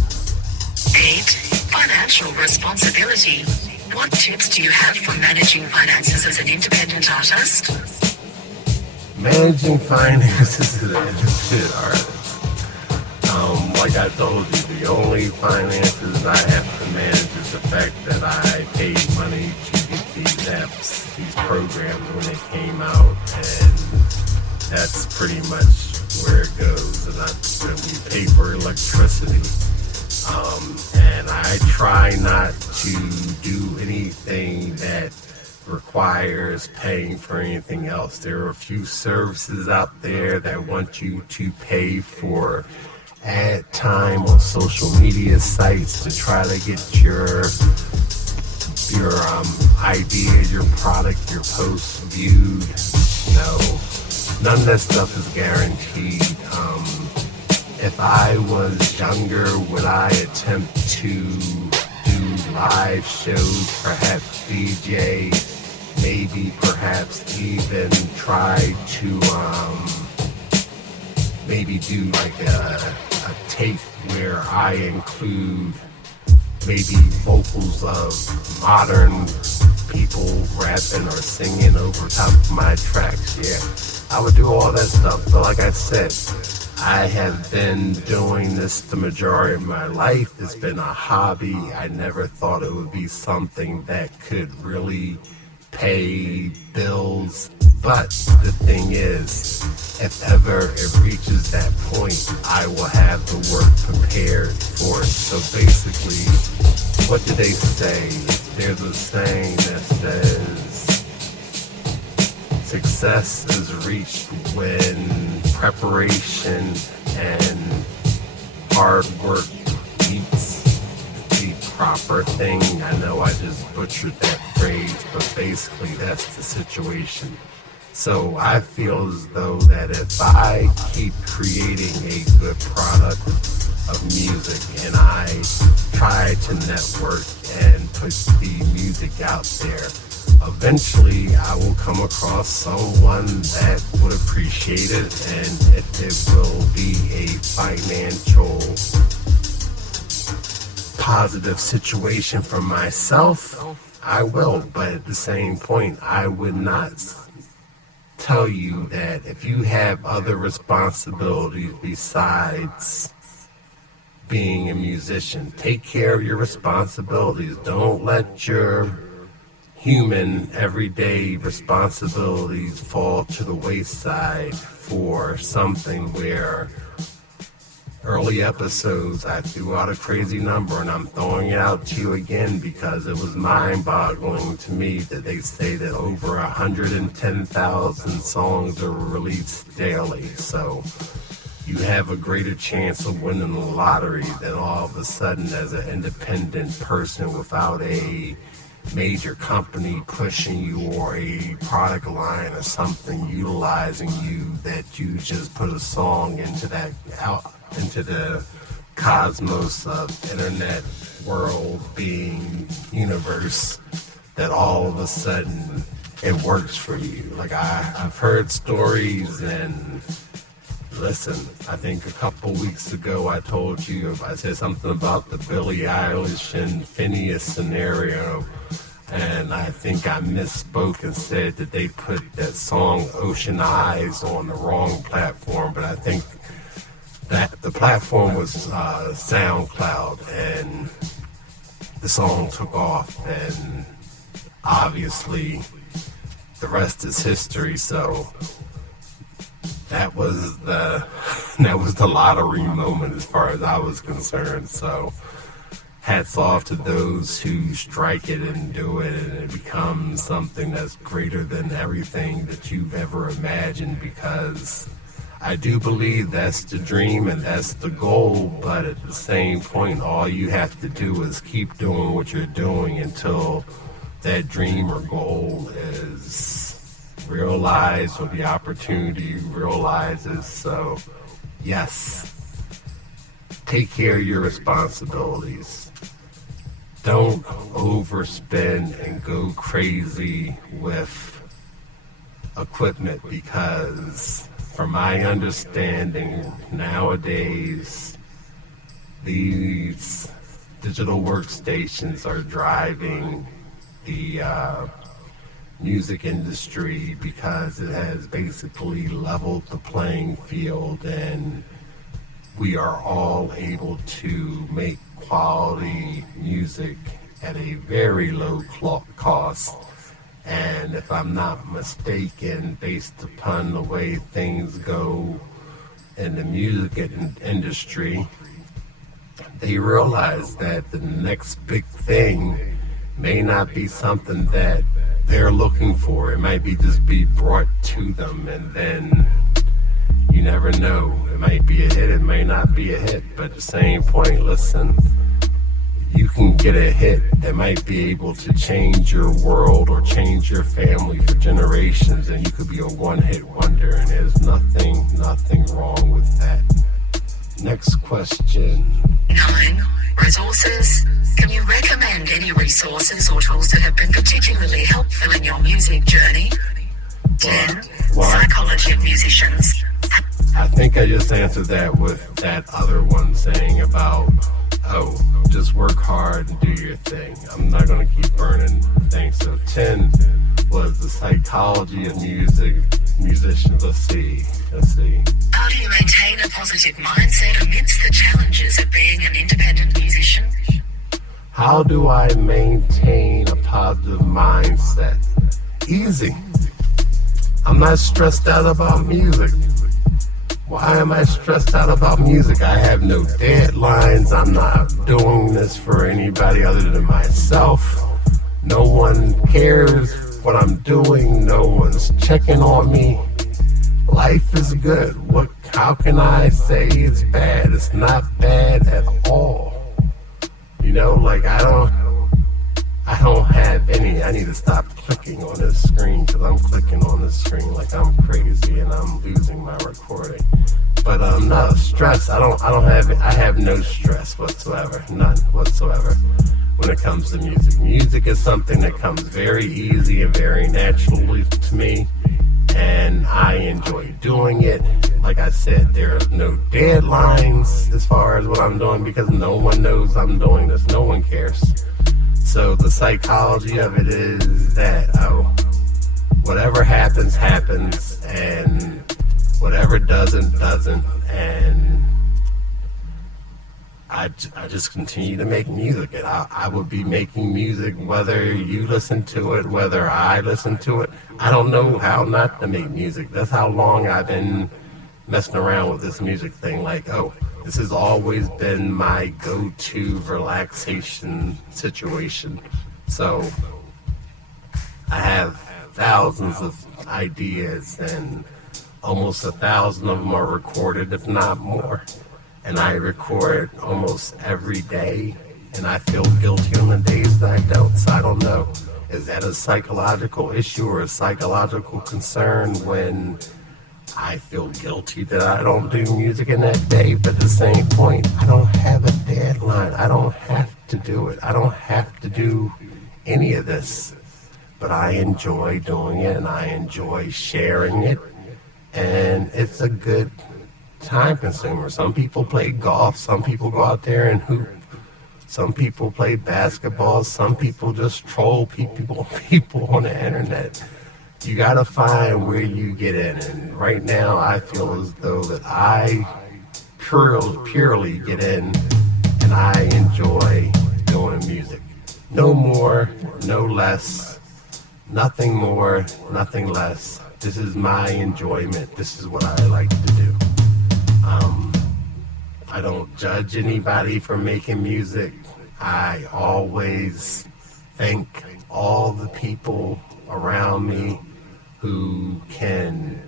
8. Financial responsibility. What tips do you have for managing finances as an independent artist? Managing finances as an independent artist. Like I told you, the only finances I have to manage is the fact that I paid money to get these apps, these programs when they came out, and that's pretty much where it goes. And we pay for electricity. And I try not to do anything that requires paying for anything else. There are a few services out there that want you to pay for ad time on social media sites to try to get your idea, your product, your post viewed. No, none of that stuff is guaranteed. If I was younger, would I attempt to do live shows, perhaps DJ, maybe perhaps even try to maybe do like a tape where I include maybe vocals of modern people rapping or singing over top of my tracks. Yeah, I would do all that stuff, but like I said, I have been doing this the majority of my life. It's been a hobby. I never thought it would be something that could really pay bills. But the thing is, if ever it reaches that point, I will have the work prepared for it. So basically, what do they say? There's a saying that says, success is reached when preparation and hard work meets the proper thing. I know I just butchered that phrase, but basically that's the situation. So I feel as though that if I keep creating a good product of music and I try to network and put the music out there, eventually I will come across someone that would appreciate it, and if it will be a financial positive situation for myself, I will. But at the same point, I would not tell you that if you have other responsibilities besides being a musician, take care of your responsibilities. Don't let your human everyday responsibilities fall to the wayside for something where early episodes I threw out a crazy number, and I'm throwing it out to you again because it was mind-boggling to me that they say that over 110,000 songs are released daily. So you have a greater chance of winning the lottery than all of a sudden as an independent person without a major company pushing you or a product line or something utilizing you, that you just put a song into that out into the cosmos of internet world being universe, that all of a sudden it works for you. Like I've heard stories, and listen, I think a couple weeks ago I told you, I said something about the Billie Eilish and Phineas scenario, and I think I misspoke and said that they put that song Ocean Eyes on the wrong platform, but I think that the platform was SoundCloud, and the song took off, and obviously the rest is history. So that was the lottery moment as far as I was concerned. So hats off to those who strike it and do it, and it becomes something that's greater than everything that you've ever imagined, because I do believe that's the dream and that's the goal, but at the same point, all you have to do is keep doing what you're doing until that dream or goal is realized or the opportunity realizes. So, yes, take care of your responsibilities. Don't overspend and go crazy with equipment, because from my understanding, nowadays, these digital workstations are driving the music industry, because it has basically leveled the playing field, and we are all able to make quality music at a very low cost. And if I'm not mistaken, based upon the way things go in the music industry, they realize that the next big thing may not be something that they're looking for. It might just be brought to them, and then you never know. It might be a hit, it may not be a hit, but at the same point, listen, you can get a hit that might be able to change your world or change your family for generations, and you could be a one-hit wonder, and there's nothing wrong with that. Next question. 9. Resources. Can you recommend any resources or tools that have been particularly helpful in your music journey? 10. Psychology of musicians. I think I just answered that with that other one saying about, just work hard and do your thing. I'm not going to keep burning things. So 10 was the psychology of musicians. Let's see. How do you maintain a positive mindset amidst the challenges of being an independent musician? How do I maintain a positive mindset? Easy. I'm not stressed out about music. Why am I stressed out about music? I have no deadlines. I'm not doing this for anybody other than myself. No one cares what I'm doing. No one's checking on me. Life is good. How can I say it's bad? It's not bad at all. Like I don't have any. I need to stop clicking on this screen, because I'm clicking on this screen like I'm crazy and I'm losing my recording. But no stress. I have no stress whatsoever. None whatsoever when it comes to music. Music is something that comes very easy and very naturally to me, and I enjoy doing it. Like I said, there are no deadlines as far as what I'm doing, because no one knows I'm doing this. No one cares. So the psychology of it is that, whatever happens, happens, and whatever doesn't, and I just continue to make music, and I would be making music whether you listen to it, whether I listen to it. I don't know how not to make music. That's how long I've been messing around with this music thing. Like, this has always been my go-to relaxation situation. So I have thousands of ideas, and almost 1,000 of them are recorded, if not more. And I record almost every day, and I feel guilty on the days that I don't. So I don't know, is that a psychological issue or a psychological concern when I feel guilty that I don't do music in that day? But at the same point, I don't have a deadline. I don't have to do it. I don't have to do any of this. But I enjoy doing it, and I enjoy sharing it, and it's a good time consumer. Some people play golf. Some people go out there and hoop. Some people play basketball. Some people just troll people on the internet. You gotta find where you get in, and right now I feel as though that I purely get in, and I enjoy doing music. No more, no less, Nothing more, nothing less. This is my enjoyment. This is what I like to do. Um, I don't judge anybody for making music. I always thank all the people around me who can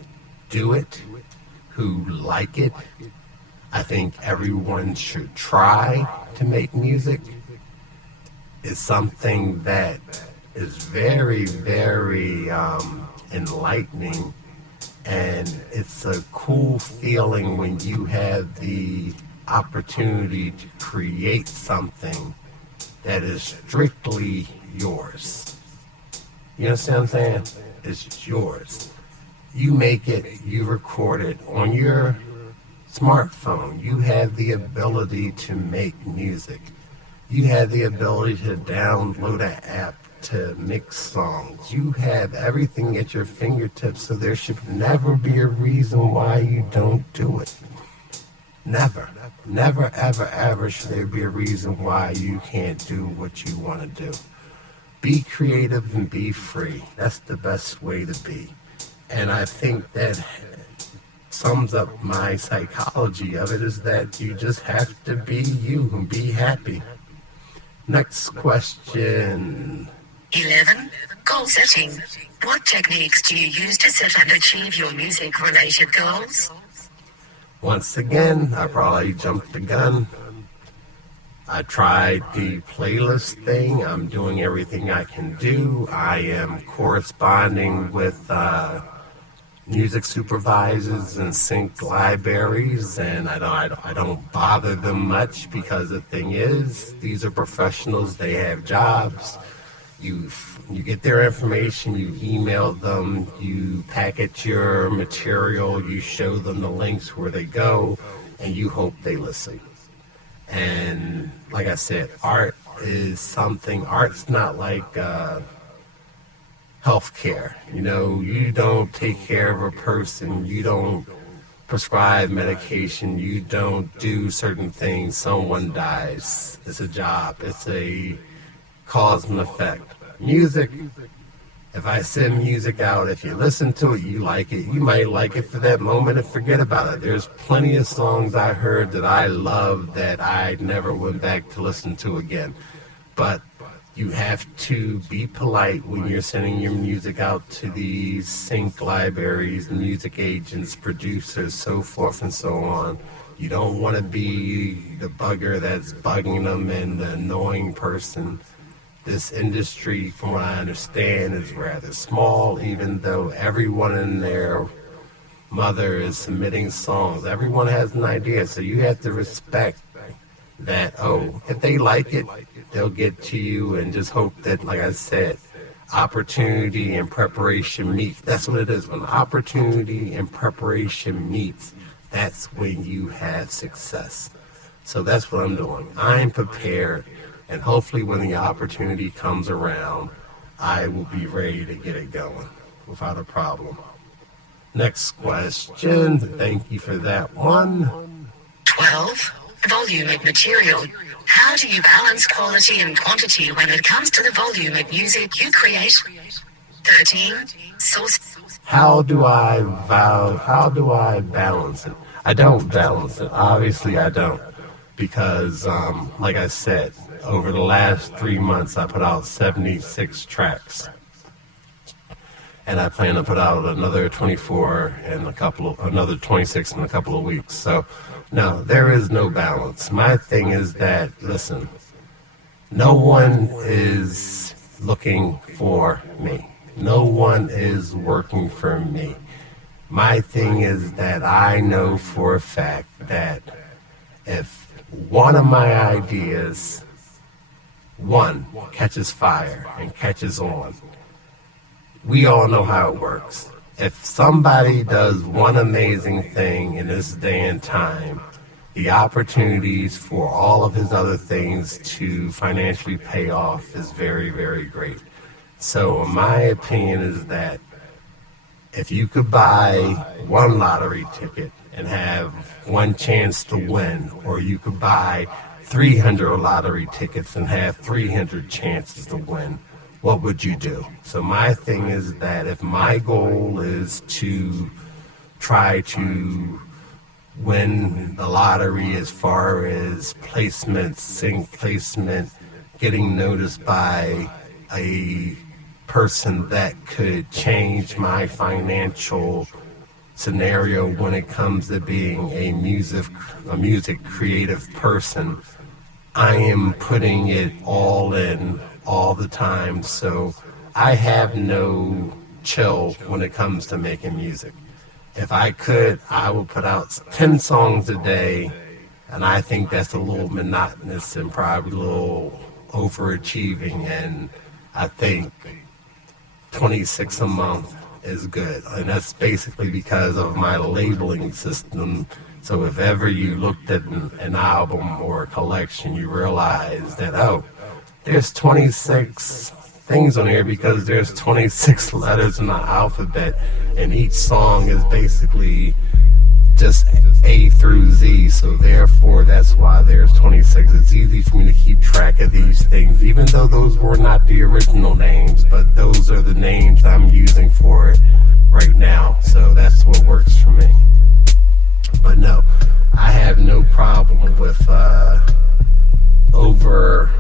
do it, who like it. I think everyone should try to make music. It's something that is very, very enlightening, and it's a cool feeling when you have the opportunity to create something that is strictly yours. You understand what I'm saying? It's yours. You make it, you record it on your smartphone. You have the ability to make music. You have the ability to download an app to mix songs. You have everything at your fingertips, so there should never be a reason why you don't do it. Never. Never, ever, ever should there be a reason why you can't do what you want to do. Be creative and be free. That's the best way to be. And I think that sums up my psychology of it, is that you just have to be you and be happy. Next question. 11. Goal setting. What techniques do you use to set and achieve your music-related goals? Once again, I probably jumped the gun. I tried the playlist thing. I'm doing everything I can do. I am corresponding with music supervisors and sync libraries, and I don't bother them much, because the thing is, these are professionals. They have jobs. You get their information, you email them, you package your material, you show them the links where they go, and you hope they listen. And like I said, art is something. Art's not like healthcare. You know, you don't take care of a person. You don't prescribe medication. You don't do certain things. Someone dies. It's a job. It's a cause and effect. Music, if I send music out, if you listen to it, you like it. You might like it for that moment and forget about it. There's plenty of songs I heard that I love that I never went back to listen to again. But you have to be polite when you're sending your music out to these sync libraries, music agents, producers, so forth and so on. You don't want to be the bugger that's bugging them and the annoying person. This industry, from what I understand, is rather small, even though everyone and their mother is submitting songs. Everyone has an idea, so you have to respect that, if they like it, they'll get to you, and just hope that, like I said, opportunity and preparation meets. That's what it is. When opportunity and preparation meets, that's when you have success. So that's what I'm doing. I'm prepared, and hopefully when the opportunity comes around, I will be ready to get it going without a problem. Next question. Thank you for that one. 12. Volume of material. How do you balance quality and quantity when it comes to the volume of music you create? 13. Source. How do I balance it? I don't balance it. Obviously, I don't. Because, like I said, over the last 3 months, I put out 76 tracks. And I plan to put out another 24 and another 26 in a couple of weeks. So, no, there is no balance. My thing is that, listen, no one is looking for me. No one is working for me. My thing is that I know for a fact that if one of my ideas, catches fire and catches on, we all know how it works. If somebody does one amazing thing in this day and time, the opportunities for all of his other things to financially pay off is very, very great. So my opinion is that if you could buy one lottery ticket and have one chance to win, or you could buy 300 lottery tickets and have 300 chances to win, what would you do? So my thing is that if my goal is to try to win the lottery as far as placement, sync placement, getting noticed by a person that could change my financial scenario when it comes to being a music creative person, I am putting it all in all the time. So I have no chill when it comes to making music. If I could, I would put out 10 songs a day, and I think that's a little monotonous and probably a little overachieving, and I think 26 a month is good. And that's basically because of my labeling system. So if ever you looked at an album or a collection, you realize that, oh, there's 26 things on here because there's 26 letters in the alphabet, and each song is basically just A through Z, so therefore that's why there's 26. It's easy for me to keep track of these things, even though those were not the original names, but those are the names I'm using for it right now, so that's what works for me. But no, I have no problem with over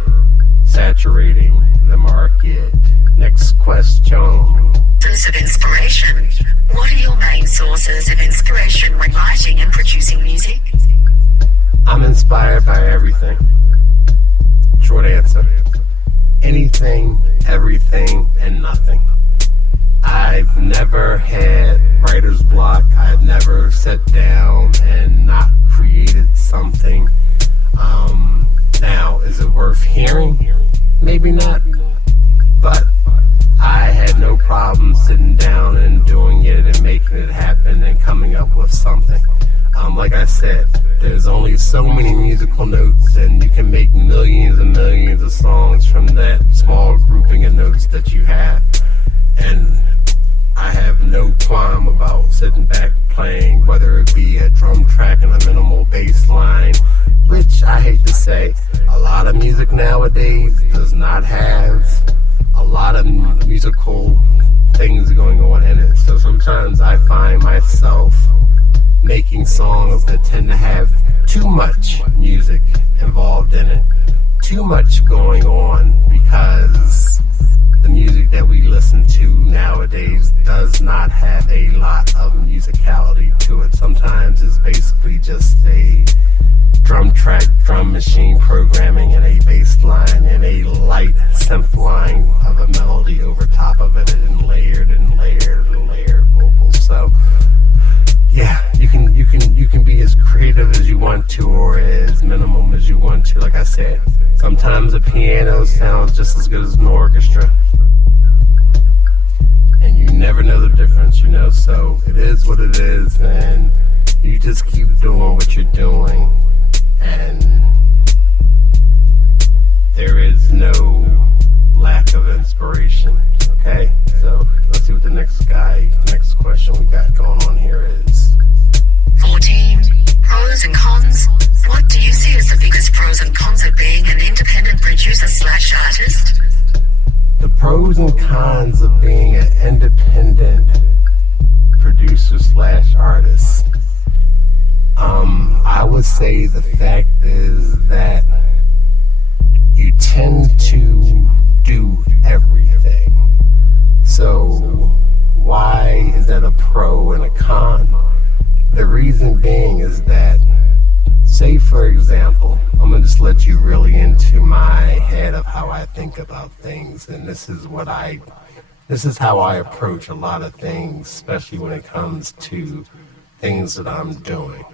saturating the market. Next question. Source of inspiration. What are your main sources of inspiration when writing and producing music? I'm inspired by everything. Short answer. Anything, everything, and nothing. I've never had writer's block. I've never sat down and not created something. Now, is it worth hearing? Maybe not. But I had no problem sitting down and doing it and making it happen and coming up with something. Like I said, there's only so many musical notes, and you can make millions and millions of songs from that small grouping of notes that you have. And I have no qualm about sitting back playing, whether it be a drum track and a minimal bass line, which I hate to say, a lot of music nowadays does not have a lot of musical things going on in it. So sometimes I find myself making songs that tend to have too much music involved in it, too much going on, because the music that we listen to nowadays does not have a lot of musicality to it. Sometimes it's basically just a drum track, drum machine programming, and a bass line, and a light synth line of a melody over top of it, and layered and layered and layered vocals. So yeah, you can be as creative as you want to, or as minimum as you want to. Like I said, sometimes a piano sounds just as good as an orchestra, and you never know the difference, you know. So it is what it is, and you just keep doing what you're doing, and there is no lack of inspiration. Okay, so let's see what the next question we got going on here is. 14. Pros and cons. What do you see as the biggest pros and cons of being an independent producer/artist? The pros and cons of being an independent producer/artist. I would say the fact is that you tend to do everything. So why is that a pro and a con? The reason being is that, say for example, I'm going to just let you really into my head of how I think about things, and this is how I approach a lot of things, especially when it comes to things that I'm doing.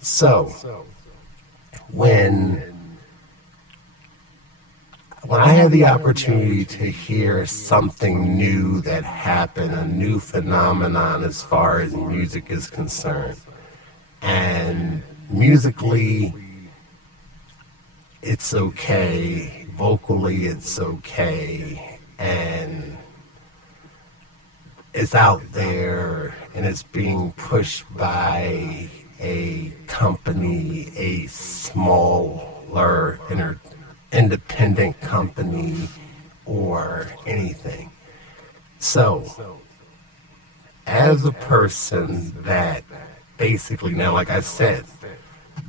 So when I have the opportunity to hear something new that happened, a new phenomenon as far as music is concerned, and musically it's okay, vocally it's okay, and it's out there and it's being pushed by a company, a smaller independent company, or anything. So, as a person that basically, now like I said,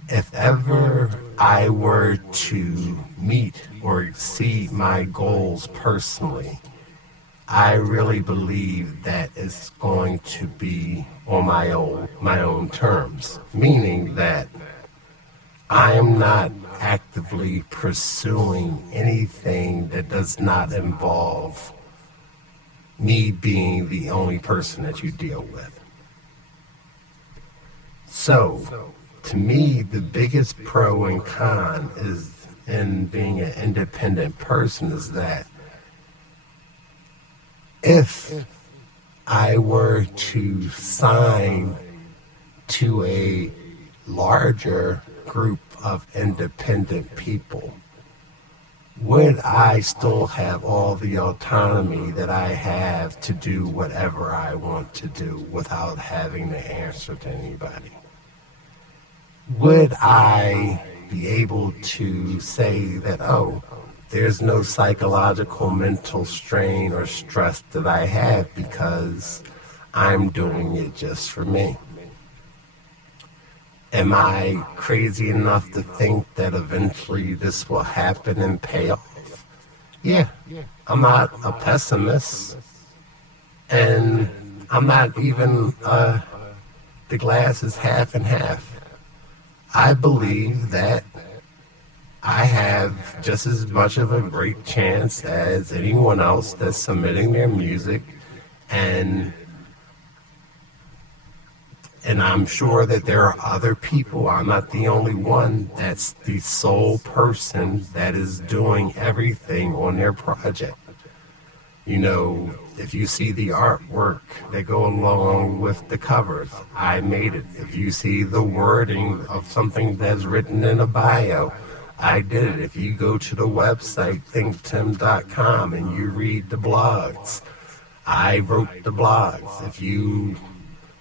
if ever I were to meet or exceed my goals personally, I really believe that it's going to be on my own terms, meaning that I am not actively pursuing anything that does not involve me being the only person that you deal with. So, to me, the biggest pro and con is in being an independent person is that if I were to sign to a larger group of independent people, would I still have all the autonomy that I have to do whatever I want to do without having to answer to anybody? Would I be able to say that, oh, there's no psychological mental strain or stress that I have because I'm doing it just for me? Am I crazy enough to think that eventually this will happen and pay off? Yeah, I'm not a pessimist, and I'm not even the glass is half and half. I believe that I have just as much of a great chance as anyone else that's submitting their music, and I'm sure that there are other people. I'm not the only one that's the sole person that is doing everything on their project. You know, if you see the artwork that go along with the covers, I made it. If you see the wording of something that's written in a bio, I did it. If you go to the website, ThinkTimm.com, and you read the blogs, I wrote the blogs. If you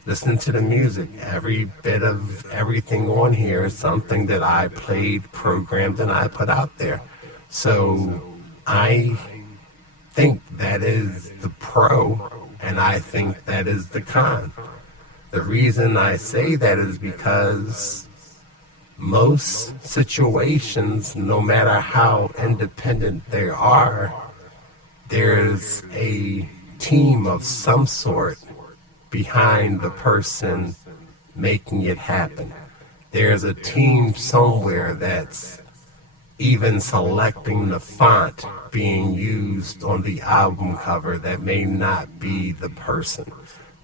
listen to the music, every bit of everything on here is something that I played, programmed, and I put out there. So I think that is the pro, and I think that is the con. The reason I say that is because most situations, no matter how independent they are, there's a team of some sort behind the person making it happen. There's a team somewhere that's even selecting the font being used on the album cover that may not be the person.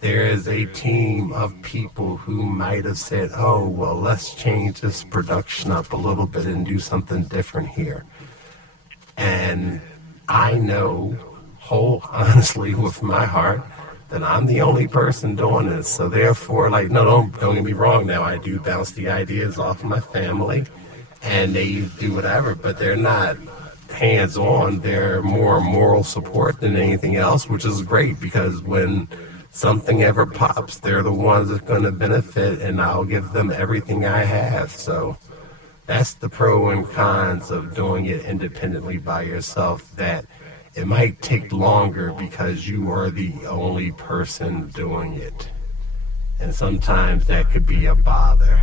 There is a team of people who might have said, oh, well, let's change this production up a little bit and do something different here. And I know, whole honestly with my heart, that I'm the only person doing this. So therefore, like, no, don't get me wrong now. I do bounce the ideas off of my family, and they do whatever, but they're not hands-on. They're more moral support than anything else, which is great, because when something ever pops, they're the ones that's going to benefit, and I'll give them everything I have. So that's the pro and cons of doing it independently by yourself, that it might take longer because you are the only person doing it. And sometimes that could be a bother.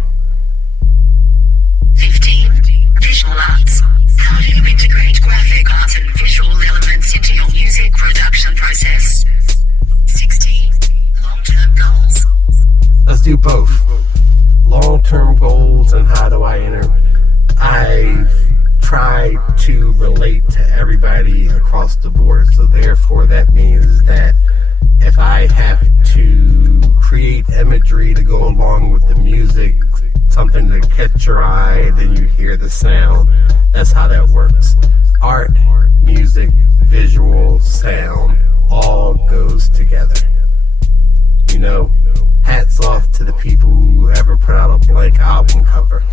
15. Visual arts. How do you integrate graphic arts and visual elements into your music production process? 16. Long-term goals. Let's do both. Long-term goals and how do I enter. I try to relate to everybody across the board. So therefore that means that if I have to create imagery to go along with the music, something to catch your eye, then you hear the sound. That's how that works. Art, music, visual, sound, all goes together. You know, hats off to the people who ever put out a blank album cover.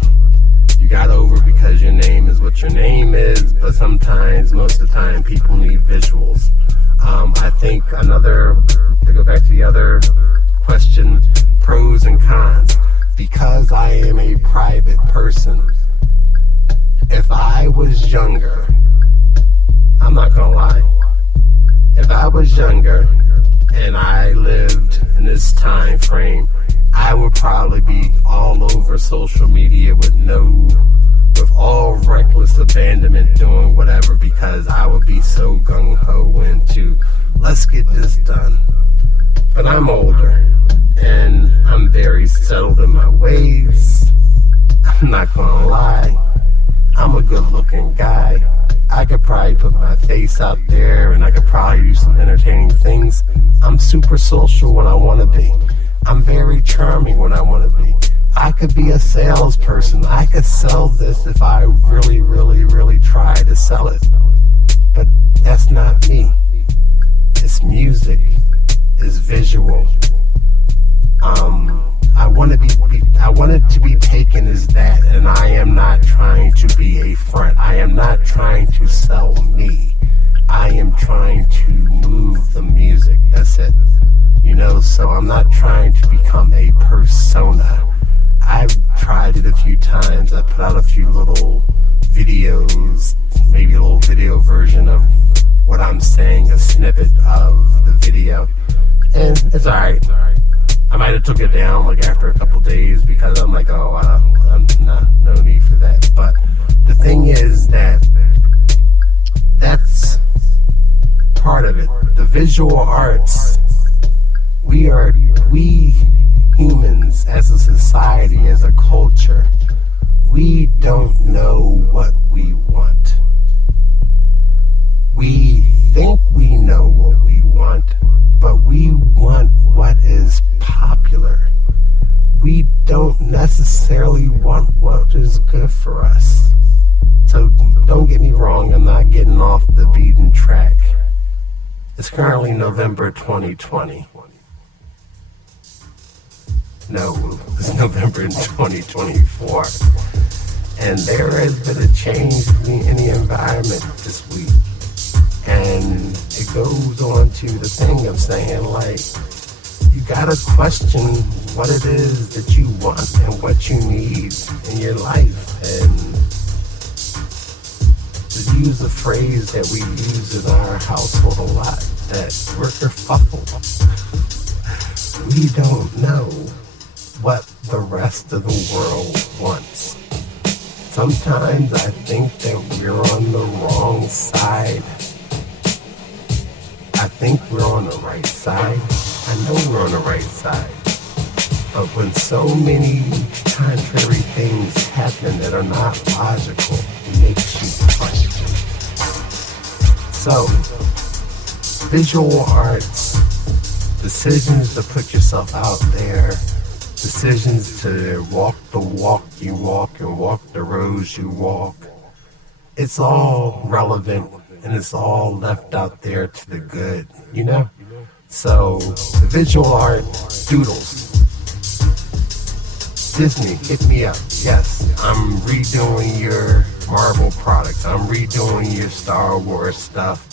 You got over because your name is what your name is, but sometimes, most of the time, people need visuals. I think to go back to the other question, pros and cons. Because I am a private person, if I was younger, I'm not gonna lie, I was younger and I lived in this time frame, I would probably be all over social media with all reckless abandonment doing whatever, because I would be so gung-ho into let's get this done. But I'm older and I'm very settled in my ways. I'm not gonna lie, I'm a good looking guy. I could probably put my face out there and I could probably do some entertaining things. I'm super social when I want to be. I'm very charming when I want to be. I could be a salesperson. I could sell this if I really, really, really try to sell it. But that's not me. It's music. It's visual. I want it to be taken as that, and I am not trying to be a front. I am not trying to sell me. I am trying to move the music. That's it. So I'm not trying to become a persona. I've tried it a few times. I put out a few little videos, maybe a little video version of what I'm saying, a snippet of the video, and it's alright. I might have took it down like after a couple days because I'm like, I'm no need for that. But the thing is that that's part of it. The visual arts, we humans as a society, as a culture, we don't know what we want. We think we know what we want, but we want what is popular. We don't necessarily want what is good for us. So don't get me wrong, I'm not getting off the beaten track. It's currently November 2020. No, it's November 2024. And there has been a change in the environment this week. And it goes on to the thing of saying, like, you gotta question what it is that you want and what you need in your life. And to use a phrase that we use in our household a lot, that we're kerfuffled. We don't know what the rest of the world wants. Sometimes I think that we're on the wrong side. I think we're on the right side. I know we're on the right side. But when so many contrary things happen that are not logical, it makes you question. So, visual arts, decisions to put yourself out there, decisions to walk the walk you walk and walk the roads you walk, it's all relevant and it's all left out there to the good, So, the visual art, doodles. Disney, hit me up. Yes, I'm redoing your Marvel products. I'm redoing your Star Wars stuff.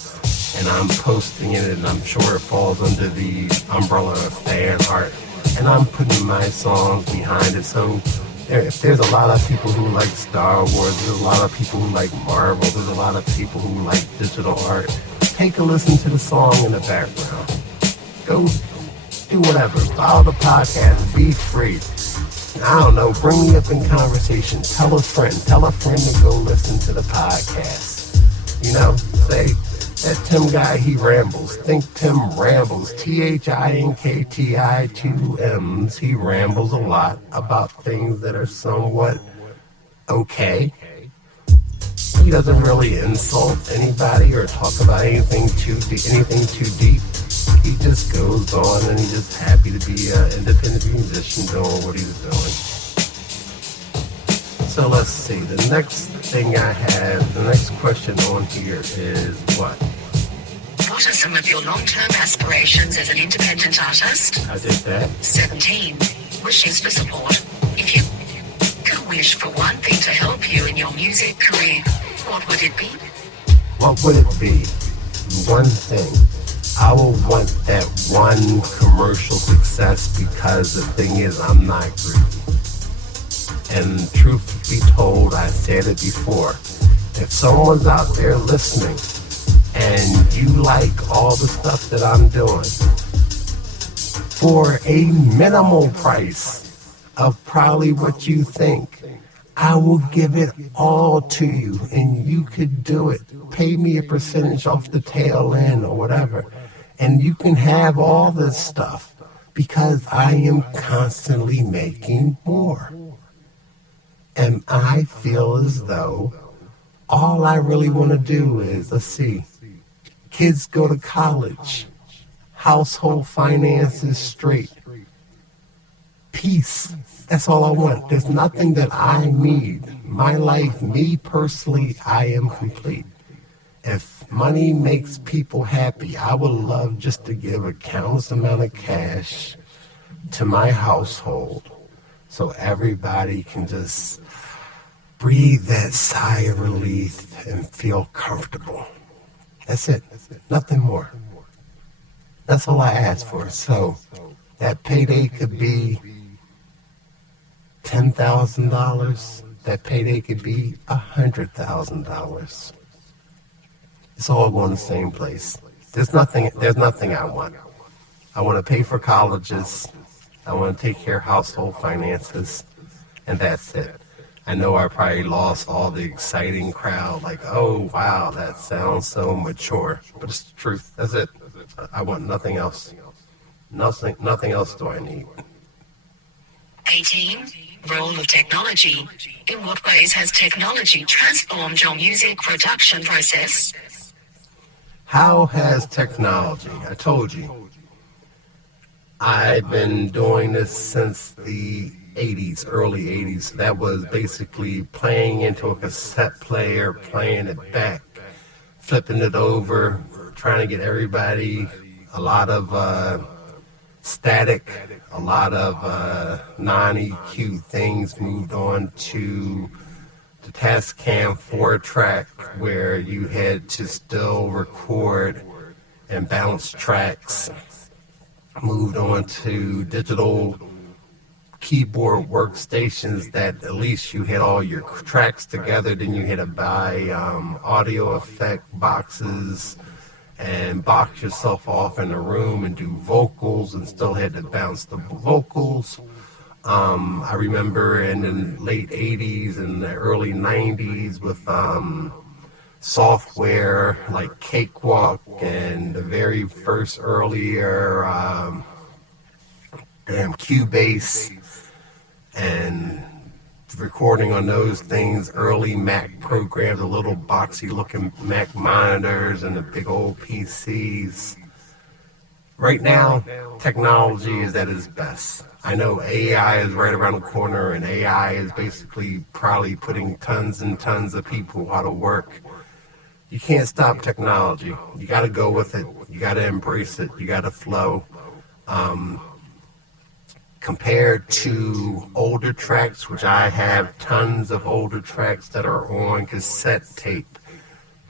And I'm posting it, and I'm sure it falls under the umbrella of fan art. And I'm putting my songs behind it. So if there's a lot of people who like Star Wars, there's a lot of people who like Marvel, there's a lot of people who like digital art, take a listen to the song in the background. Go do whatever. Follow the podcast. Be free. I don't know. Bring me up in conversation. Tell a friend to go listen to the podcast. Say, that Tim guy, he rambles. ThinkTimm rambles. ThinkTi 2 M's. He rambles a lot about things that are somewhat okay. He doesn't really insult anybody or talk about anything too deep. He just goes on and he's just happy to be an independent musician doing what he's doing. So let's see, the next question on here is what? What are some of your long-term aspirations as an independent artist? I did that. 17. Wishes for support. If you could wish for one thing to help you in your music career, what would it be? What would it be? One thing. I will want that one commercial success, because the thing is, I'm not greedy. And truth be told, I said it before, if someone's out there listening and you like all the stuff that I'm doing, for a minimal price of probably what you think, I will give it all to you and you could do it. Pay me a percentage off the tail end or whatever. And you can have all this stuff because I am constantly making more. And I feel as though all I really want to do is, let's see, kids go to college, household finances straight, peace. That's all I want. There's nothing that I need. My life, me personally, I am complete. If money makes people happy, I would love just to give a countless amount of cash to my household so everybody can just breathe that sigh of relief and feel comfortable. That's it. Nothing more. That's all I ask for. So that payday could be $10,000. That payday could be $100,000. It's all going to the same place. There's nothing I want. I want to pay for colleges. I want to take care of household finances. And that's it. I know I probably lost all the exciting crowd, like, oh, wow, that sounds so mature. But it's the truth. That's it. I want nothing else. Nothing else do I need. 18. Role of technology. In what ways has technology transformed your music production process? How has technology? I told you. I've been doing this since the 80s, early 80s. That was basically playing into a cassette player, playing it back, flipping it over, trying to get everybody a lot of static, a lot of non-EQ things, moved on to the Tascam 4-track where you had to still record and bounce tracks, moved on to digital keyboard workstations that at least you had all your tracks together. Then you had to buy audio effect boxes and box yourself off in a room and do vocals and still had to bounce the vocals. I remember in the late 80s and the early 90s with software like Cakewalk and the very first earlier Cubase and recording on those things, early Mac programs, the little boxy looking Mac monitors and the big old PCs. Right now, technology is at its best. I know AI is right around the corner, and AI is basically probably putting tons and tons of people out of work. You can't stop technology. You got to go with it. You got to embrace it. You got to flow. Compared to older tracks, which I have tons of older tracks that are on cassette tape,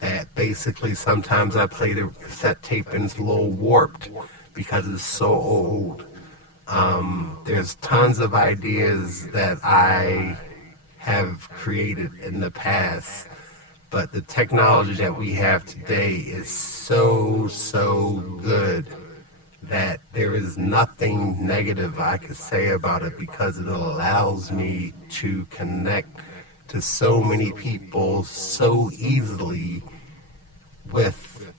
that basically sometimes I play the cassette tape and it's a little warped because it's so old. There's tons of ideas that I have created in the past, but the technology that we have today is so good that there is nothing negative I could say about it because it allows me to connect to so many people so easily with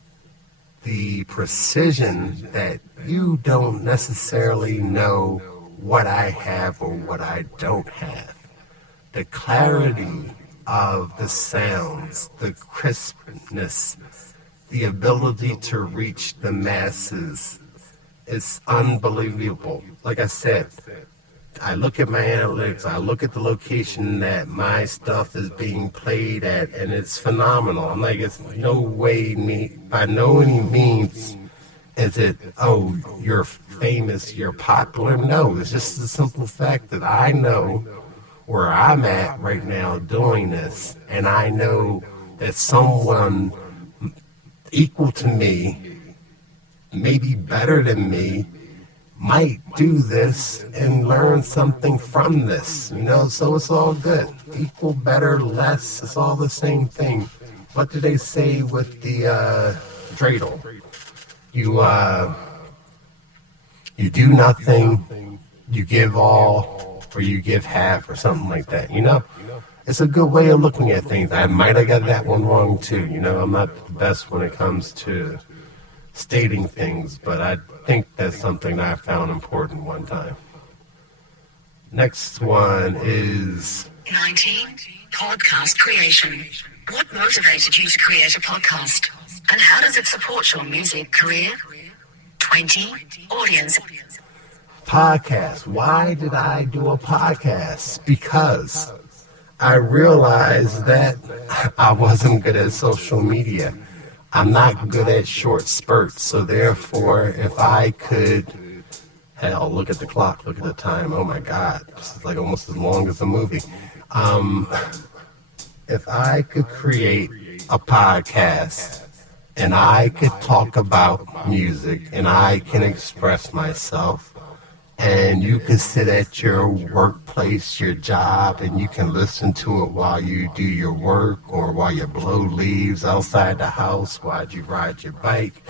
the precision that you don't necessarily know what I have or what I don't have. The clarity of the sounds, the crispness, the ability to reach the masses, it's unbelievable. Like I said, I look at my analytics, I look at the location that my stuff is being played at, and it's phenomenal. I'm like, it's no way, by no any means is it, oh, you're famous, you're popular. No, it's just the simple fact that I know where I'm at right now doing this, and I know that someone equal to me, maybe better than me, might do this and learn something from this, so it's all good. Equal, better, less, it's all the same thing. What do they say with the dreidel. You do nothing, you give all, or you give half, or something like that. It's a good way of looking at things. I might have got that one wrong too. I'm not the best when it comes to stating things, but I think that's something that I found important one time. Next one is 19. Podcast creation. What motivated you to create a podcast? And how does it support your music career? 20. Audience. podcast. Why did I do a podcast? Because I realized that I wasn't good at social media. I'm not good at short spurts. So therefore, if I could, hell, look at the clock, look at the time. Oh my God, this is like almost as long as a movie. If I could create a podcast and I could talk about music and I can express myself, and you can sit at your workplace, your job, and you can listen to it while you do your work or while you blow leaves outside the house, while you ride your bike,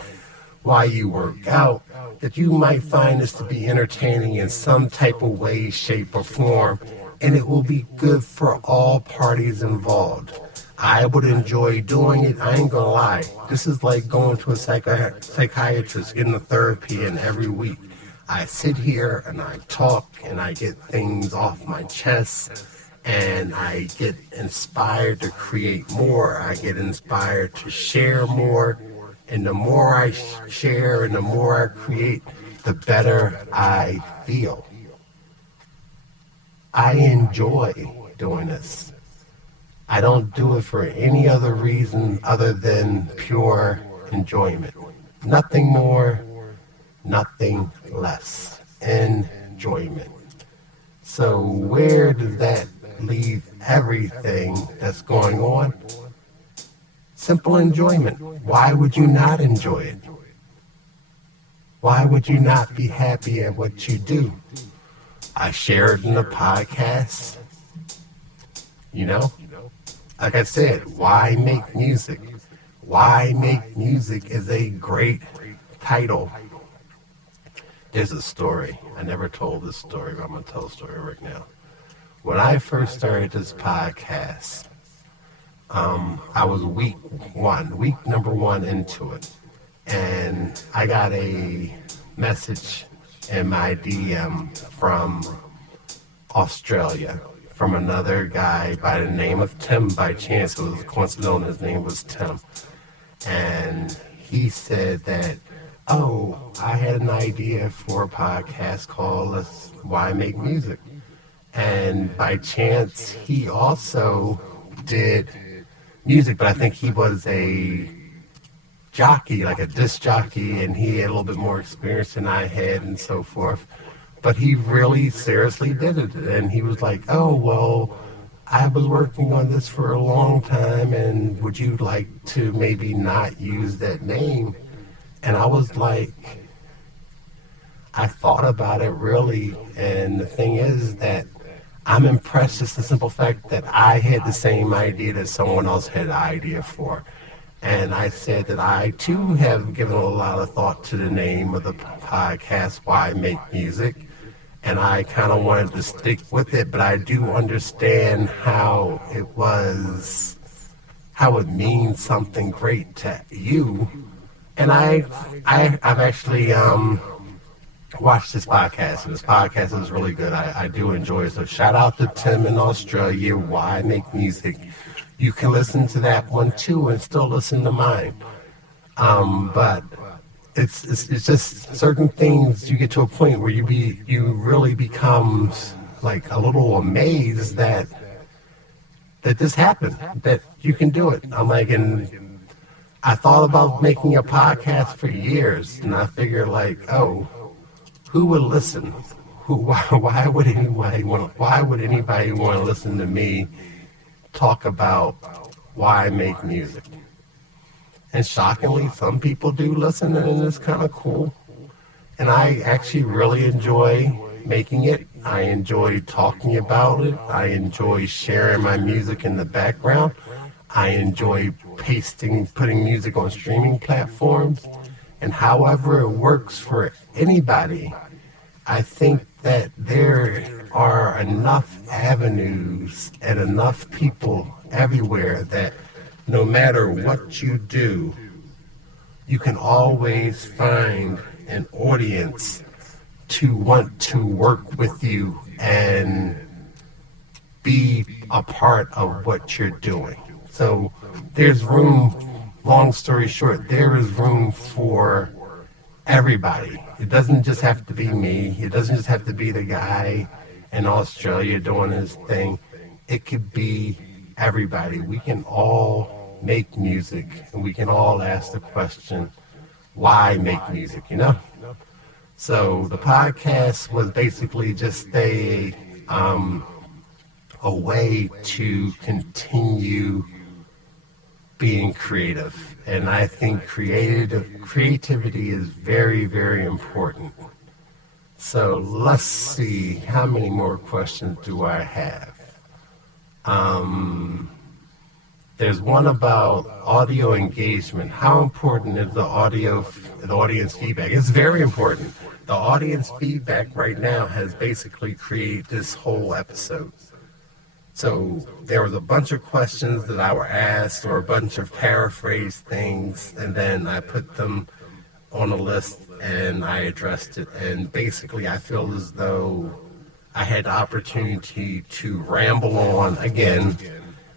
while you work out, that you might find this to be entertaining in some type of way, shape, or form, and it will be good for all parties involved. I would enjoy doing it. I ain't gonna lie. This is like going to a psychiatrist, getting a therapy in every week. I sit here and I talk and I get things off my chest and I get inspired to create more. I get inspired to share more. And the more I share and the more I create, the better I feel. I enjoy doing this. I don't do it for any other reason other than pure enjoyment. Nothing more, nothing less. Enjoyment. So where does that leave everything that's going on? Simple enjoyment. Why would you not enjoy it? Why would you not be happy at what you do? I share it in the podcast. Like I said, why make music? Why make music is a great title. There's a story. I never told this story, but I'm going to tell a story right now. When I first started this podcast, I was week number one into it. And I got a message in my DM from Australia, from another guy by the name of Tim by chance. It was coincidental, his name was Tim. And he said that, I had an idea for a podcast called Why Make Music. And by chance, he also did music, but I think he was a jockey, like a disc jockey, and he had a little bit more experience than I had and so forth. But he really seriously did it. And he was like, I was working on this for a long time, and would you like to maybe not use that name? And I was like, I thought about it really, and the thing is that I'm impressed just the simple fact that I had the same idea that someone else had an idea for. And I said that I, too, have given a lot of thought to the name of the podcast, Why Make Music. And I kind of wanted to stick with it, but I do understand how it means something great to you. And I've actually watched this podcast, and this podcast is really good. I do enjoy it. So shout out to Tim in Australia, Why Make Music. You can listen to that one too and still listen to mine. But it's just certain things, you get to a point where you really become like a little amazed that this happened, that you can do it. I'm like, and I thought about making a podcast for years, and I figured who would listen? Why would anybody want to listen to me talk about why I make music? And shockingly, some people do listen, and it's kind of cool. And I actually really enjoy making it. I enjoy talking about it. I enjoy sharing my music in the background. I enjoy putting music on streaming platforms. And however it works for anybody, I think that there are enough avenues and enough people everywhere that no matter what you do, you can always find an audience to want to work with you and be a part of what you're doing. So there's room, long story short, there is room for everybody. It doesn't just have to be me. It doesn't just have to be the guy in Australia doing his thing. It could be everybody. We can all make music, and we can all ask the question, why make music, you know? So the podcast was basically just a way to continue being creative. And I think creativity is very, very important. So let's see, how many more questions do I have? There's one about audio engagement. How important is the audience feedback? It's very important. The audience feedback right now has basically created this whole episode. So there was a bunch of questions that I were asked, or a bunch of paraphrased things, and then I put them on a list and I addressed it. And basically I feel as though I had the opportunity to ramble on again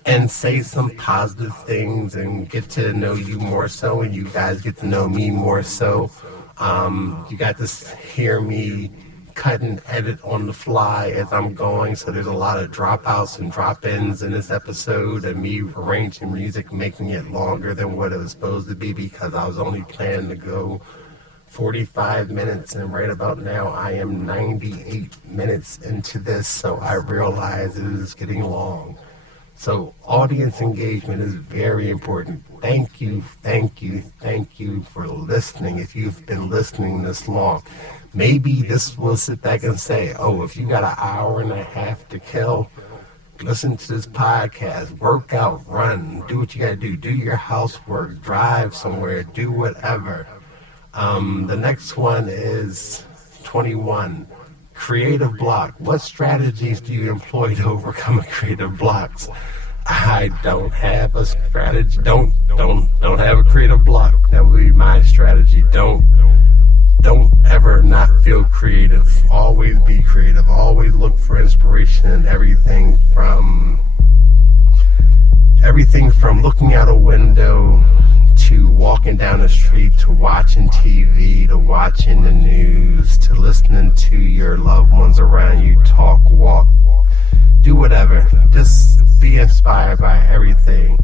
and say some positive things and get to know you more so, and you guys get to know me more so. You got to hear me cut and edit on the fly as I'm going, so there's a lot of dropouts and drop-ins in this episode, and me arranging music, making it longer than what it was supposed to be, because I was only planning to go 45 minutes, and right about now I am 98 minutes into this, so I realize it is getting long. So audience engagement is very important. Thank you for listening. If you've been listening this long, maybe this will sit back and say, oh, if you got an hour and a half to kill, listen to this podcast, work out, run, do what you got to do. Do your housework, drive somewhere, do whatever. The next one is 21. Creative block. What strategies do you employ to overcome creative blocks? I don't have a strategy. Don't have a creative block. That would be my strategy. Don't ever not feel creative. Always be creative. Always look for inspiration in everything from looking out a window to walking down the street, to watching TV, to watching the news, to listening to your loved ones around you talk, walk, do whatever. Just be inspired by everything.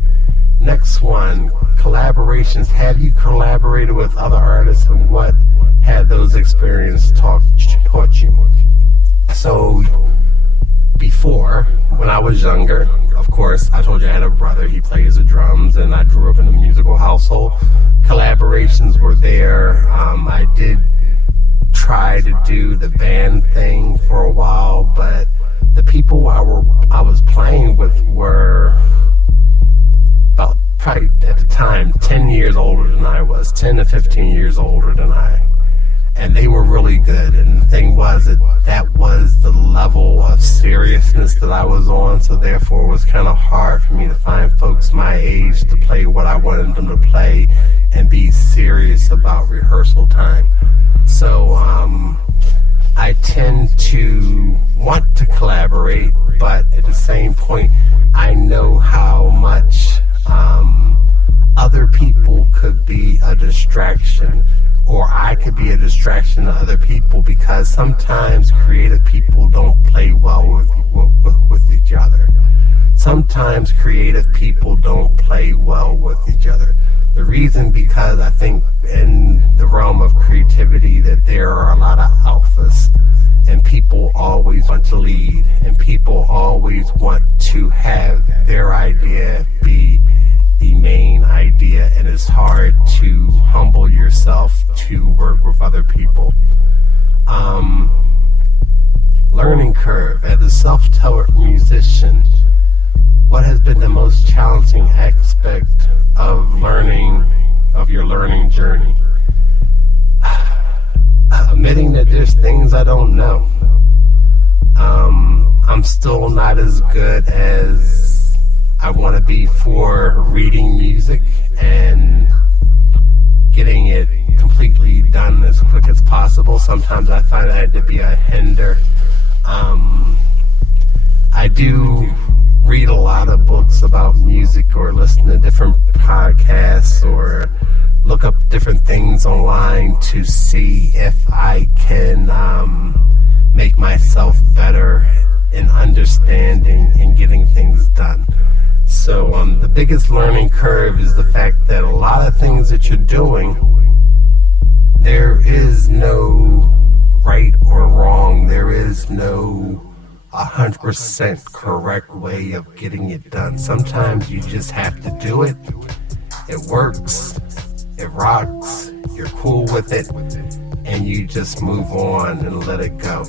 Next one, collaborations. Have you collaborated with other artists, and what have those experiences taught you? So before, when I was younger, of course, I told you I had a brother. He plays the drums, and I grew up in a musical household. Collaborations were there. I did try to do the band thing for a while, but the people I was playing with were about, probably at the time, 10 years older than I was, 10 to 15 years older than I. And they were really good, and the thing was that was the level of seriousness that I was on, so therefore it was kind of hard for me to find folks my age to play what I wanted them to play and be serious about rehearsal time. So I tend to want to collaborate, but at the same point I know how much other people could be a distraction, or I could be a distraction to other people, because sometimes creative people don't play well with each other. Sometimes creative people don't play well with each other. The reason, because I think in the realm of creativity that there are a lot of alphas, and people always want to lead, and people always want to have their idea be the main idea, and it's hard to humble yourself to work with other people. Learning curve. As a self-taught musician, What has been the most challenging aspect of your learning journey? Admitting that there's things I don't know. I'm still not as good as I want to be for reading music and getting it completely done as quick as possible. Sometimes I find that to be a hinder. I do read a lot of books about music or listen to different podcasts or look up different things online to see if I can make myself better in understanding and getting things done. So the biggest learning curve is the fact that a lot of things that you're doing, there is no right or wrong. There is no 100% correct way of getting it done. Sometimes you just have to do it. It works. It rocks. You're cool with it. And you just move on and let it go.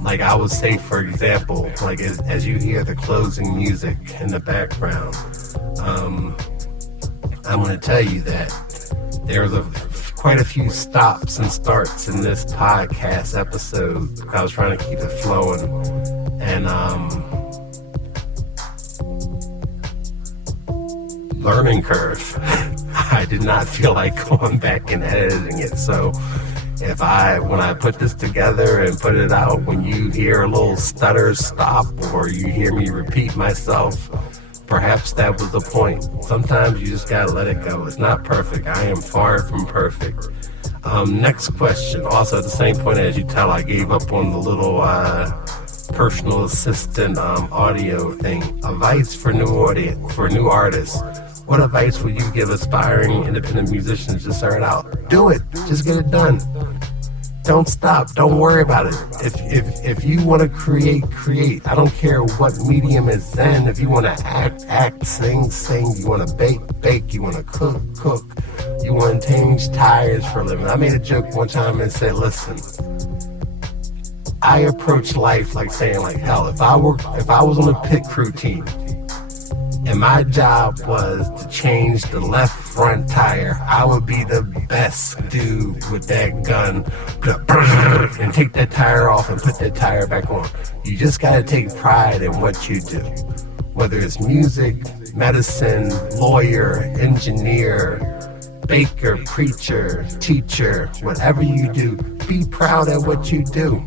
Like I would say, for example, like as you hear the closing music in the background, I'm going to tell you that there's quite a few stops and starts in this podcast episode. I was trying to keep it flowing, and learning curve. I did not feel like going back and editing it. So when I put this together and put it out, when you hear a little stutter stop or you hear me repeat myself, perhaps that was the point. Sometimes you just gotta let it go. It's not perfect. I am far from perfect. Next question. Also at the same point, as you tell, I gave up on the little personal assistant audio thing. Advice for new artists. What advice would you give aspiring independent musicians to start out? Do it. Just get it done. Don't stop. Don't worry about it. If you want to create. I don't care what medium it's in. If you want to act, sing. You want to bake. You want to cook. You want to change tires for a living. I made a joke one time and said, listen, I approach life like saying, like, hell, if I was on a pit crew team, and my job was to change the left front tire, I would be the best dude with that gun and take that tire off and put that tire back on. You just gotta take pride in what you do. Whether it's music, medicine, lawyer, engineer, baker, preacher, teacher, whatever you do, be proud at what you do.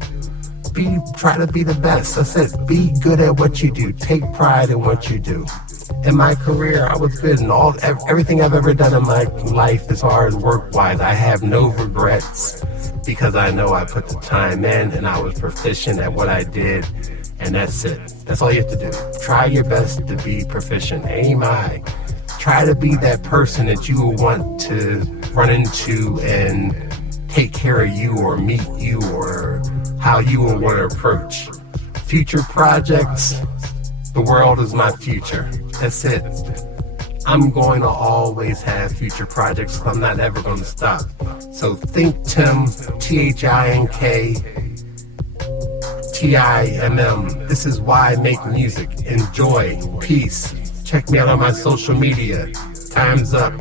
Try to be the best. That's it. Be good at what you do. Take pride in what you do. In my career, I was good in everything I've ever done in my life as far as work-wise. I have no regrets because I know I put the time in and I was proficient at what I did, and that's it. That's all you have to do. Try your best to be proficient. Aim high. Try to be that person that you want to run into and take care of you or meet you or how you will want to approach. Future projects, the world is my future. That's it. I'm going to always have future projects. I'm not ever going to stop. So ThinkTimm, ThinkTimm. This is why I make music. Enjoy. Peace. Check me out on my social media. Time's up.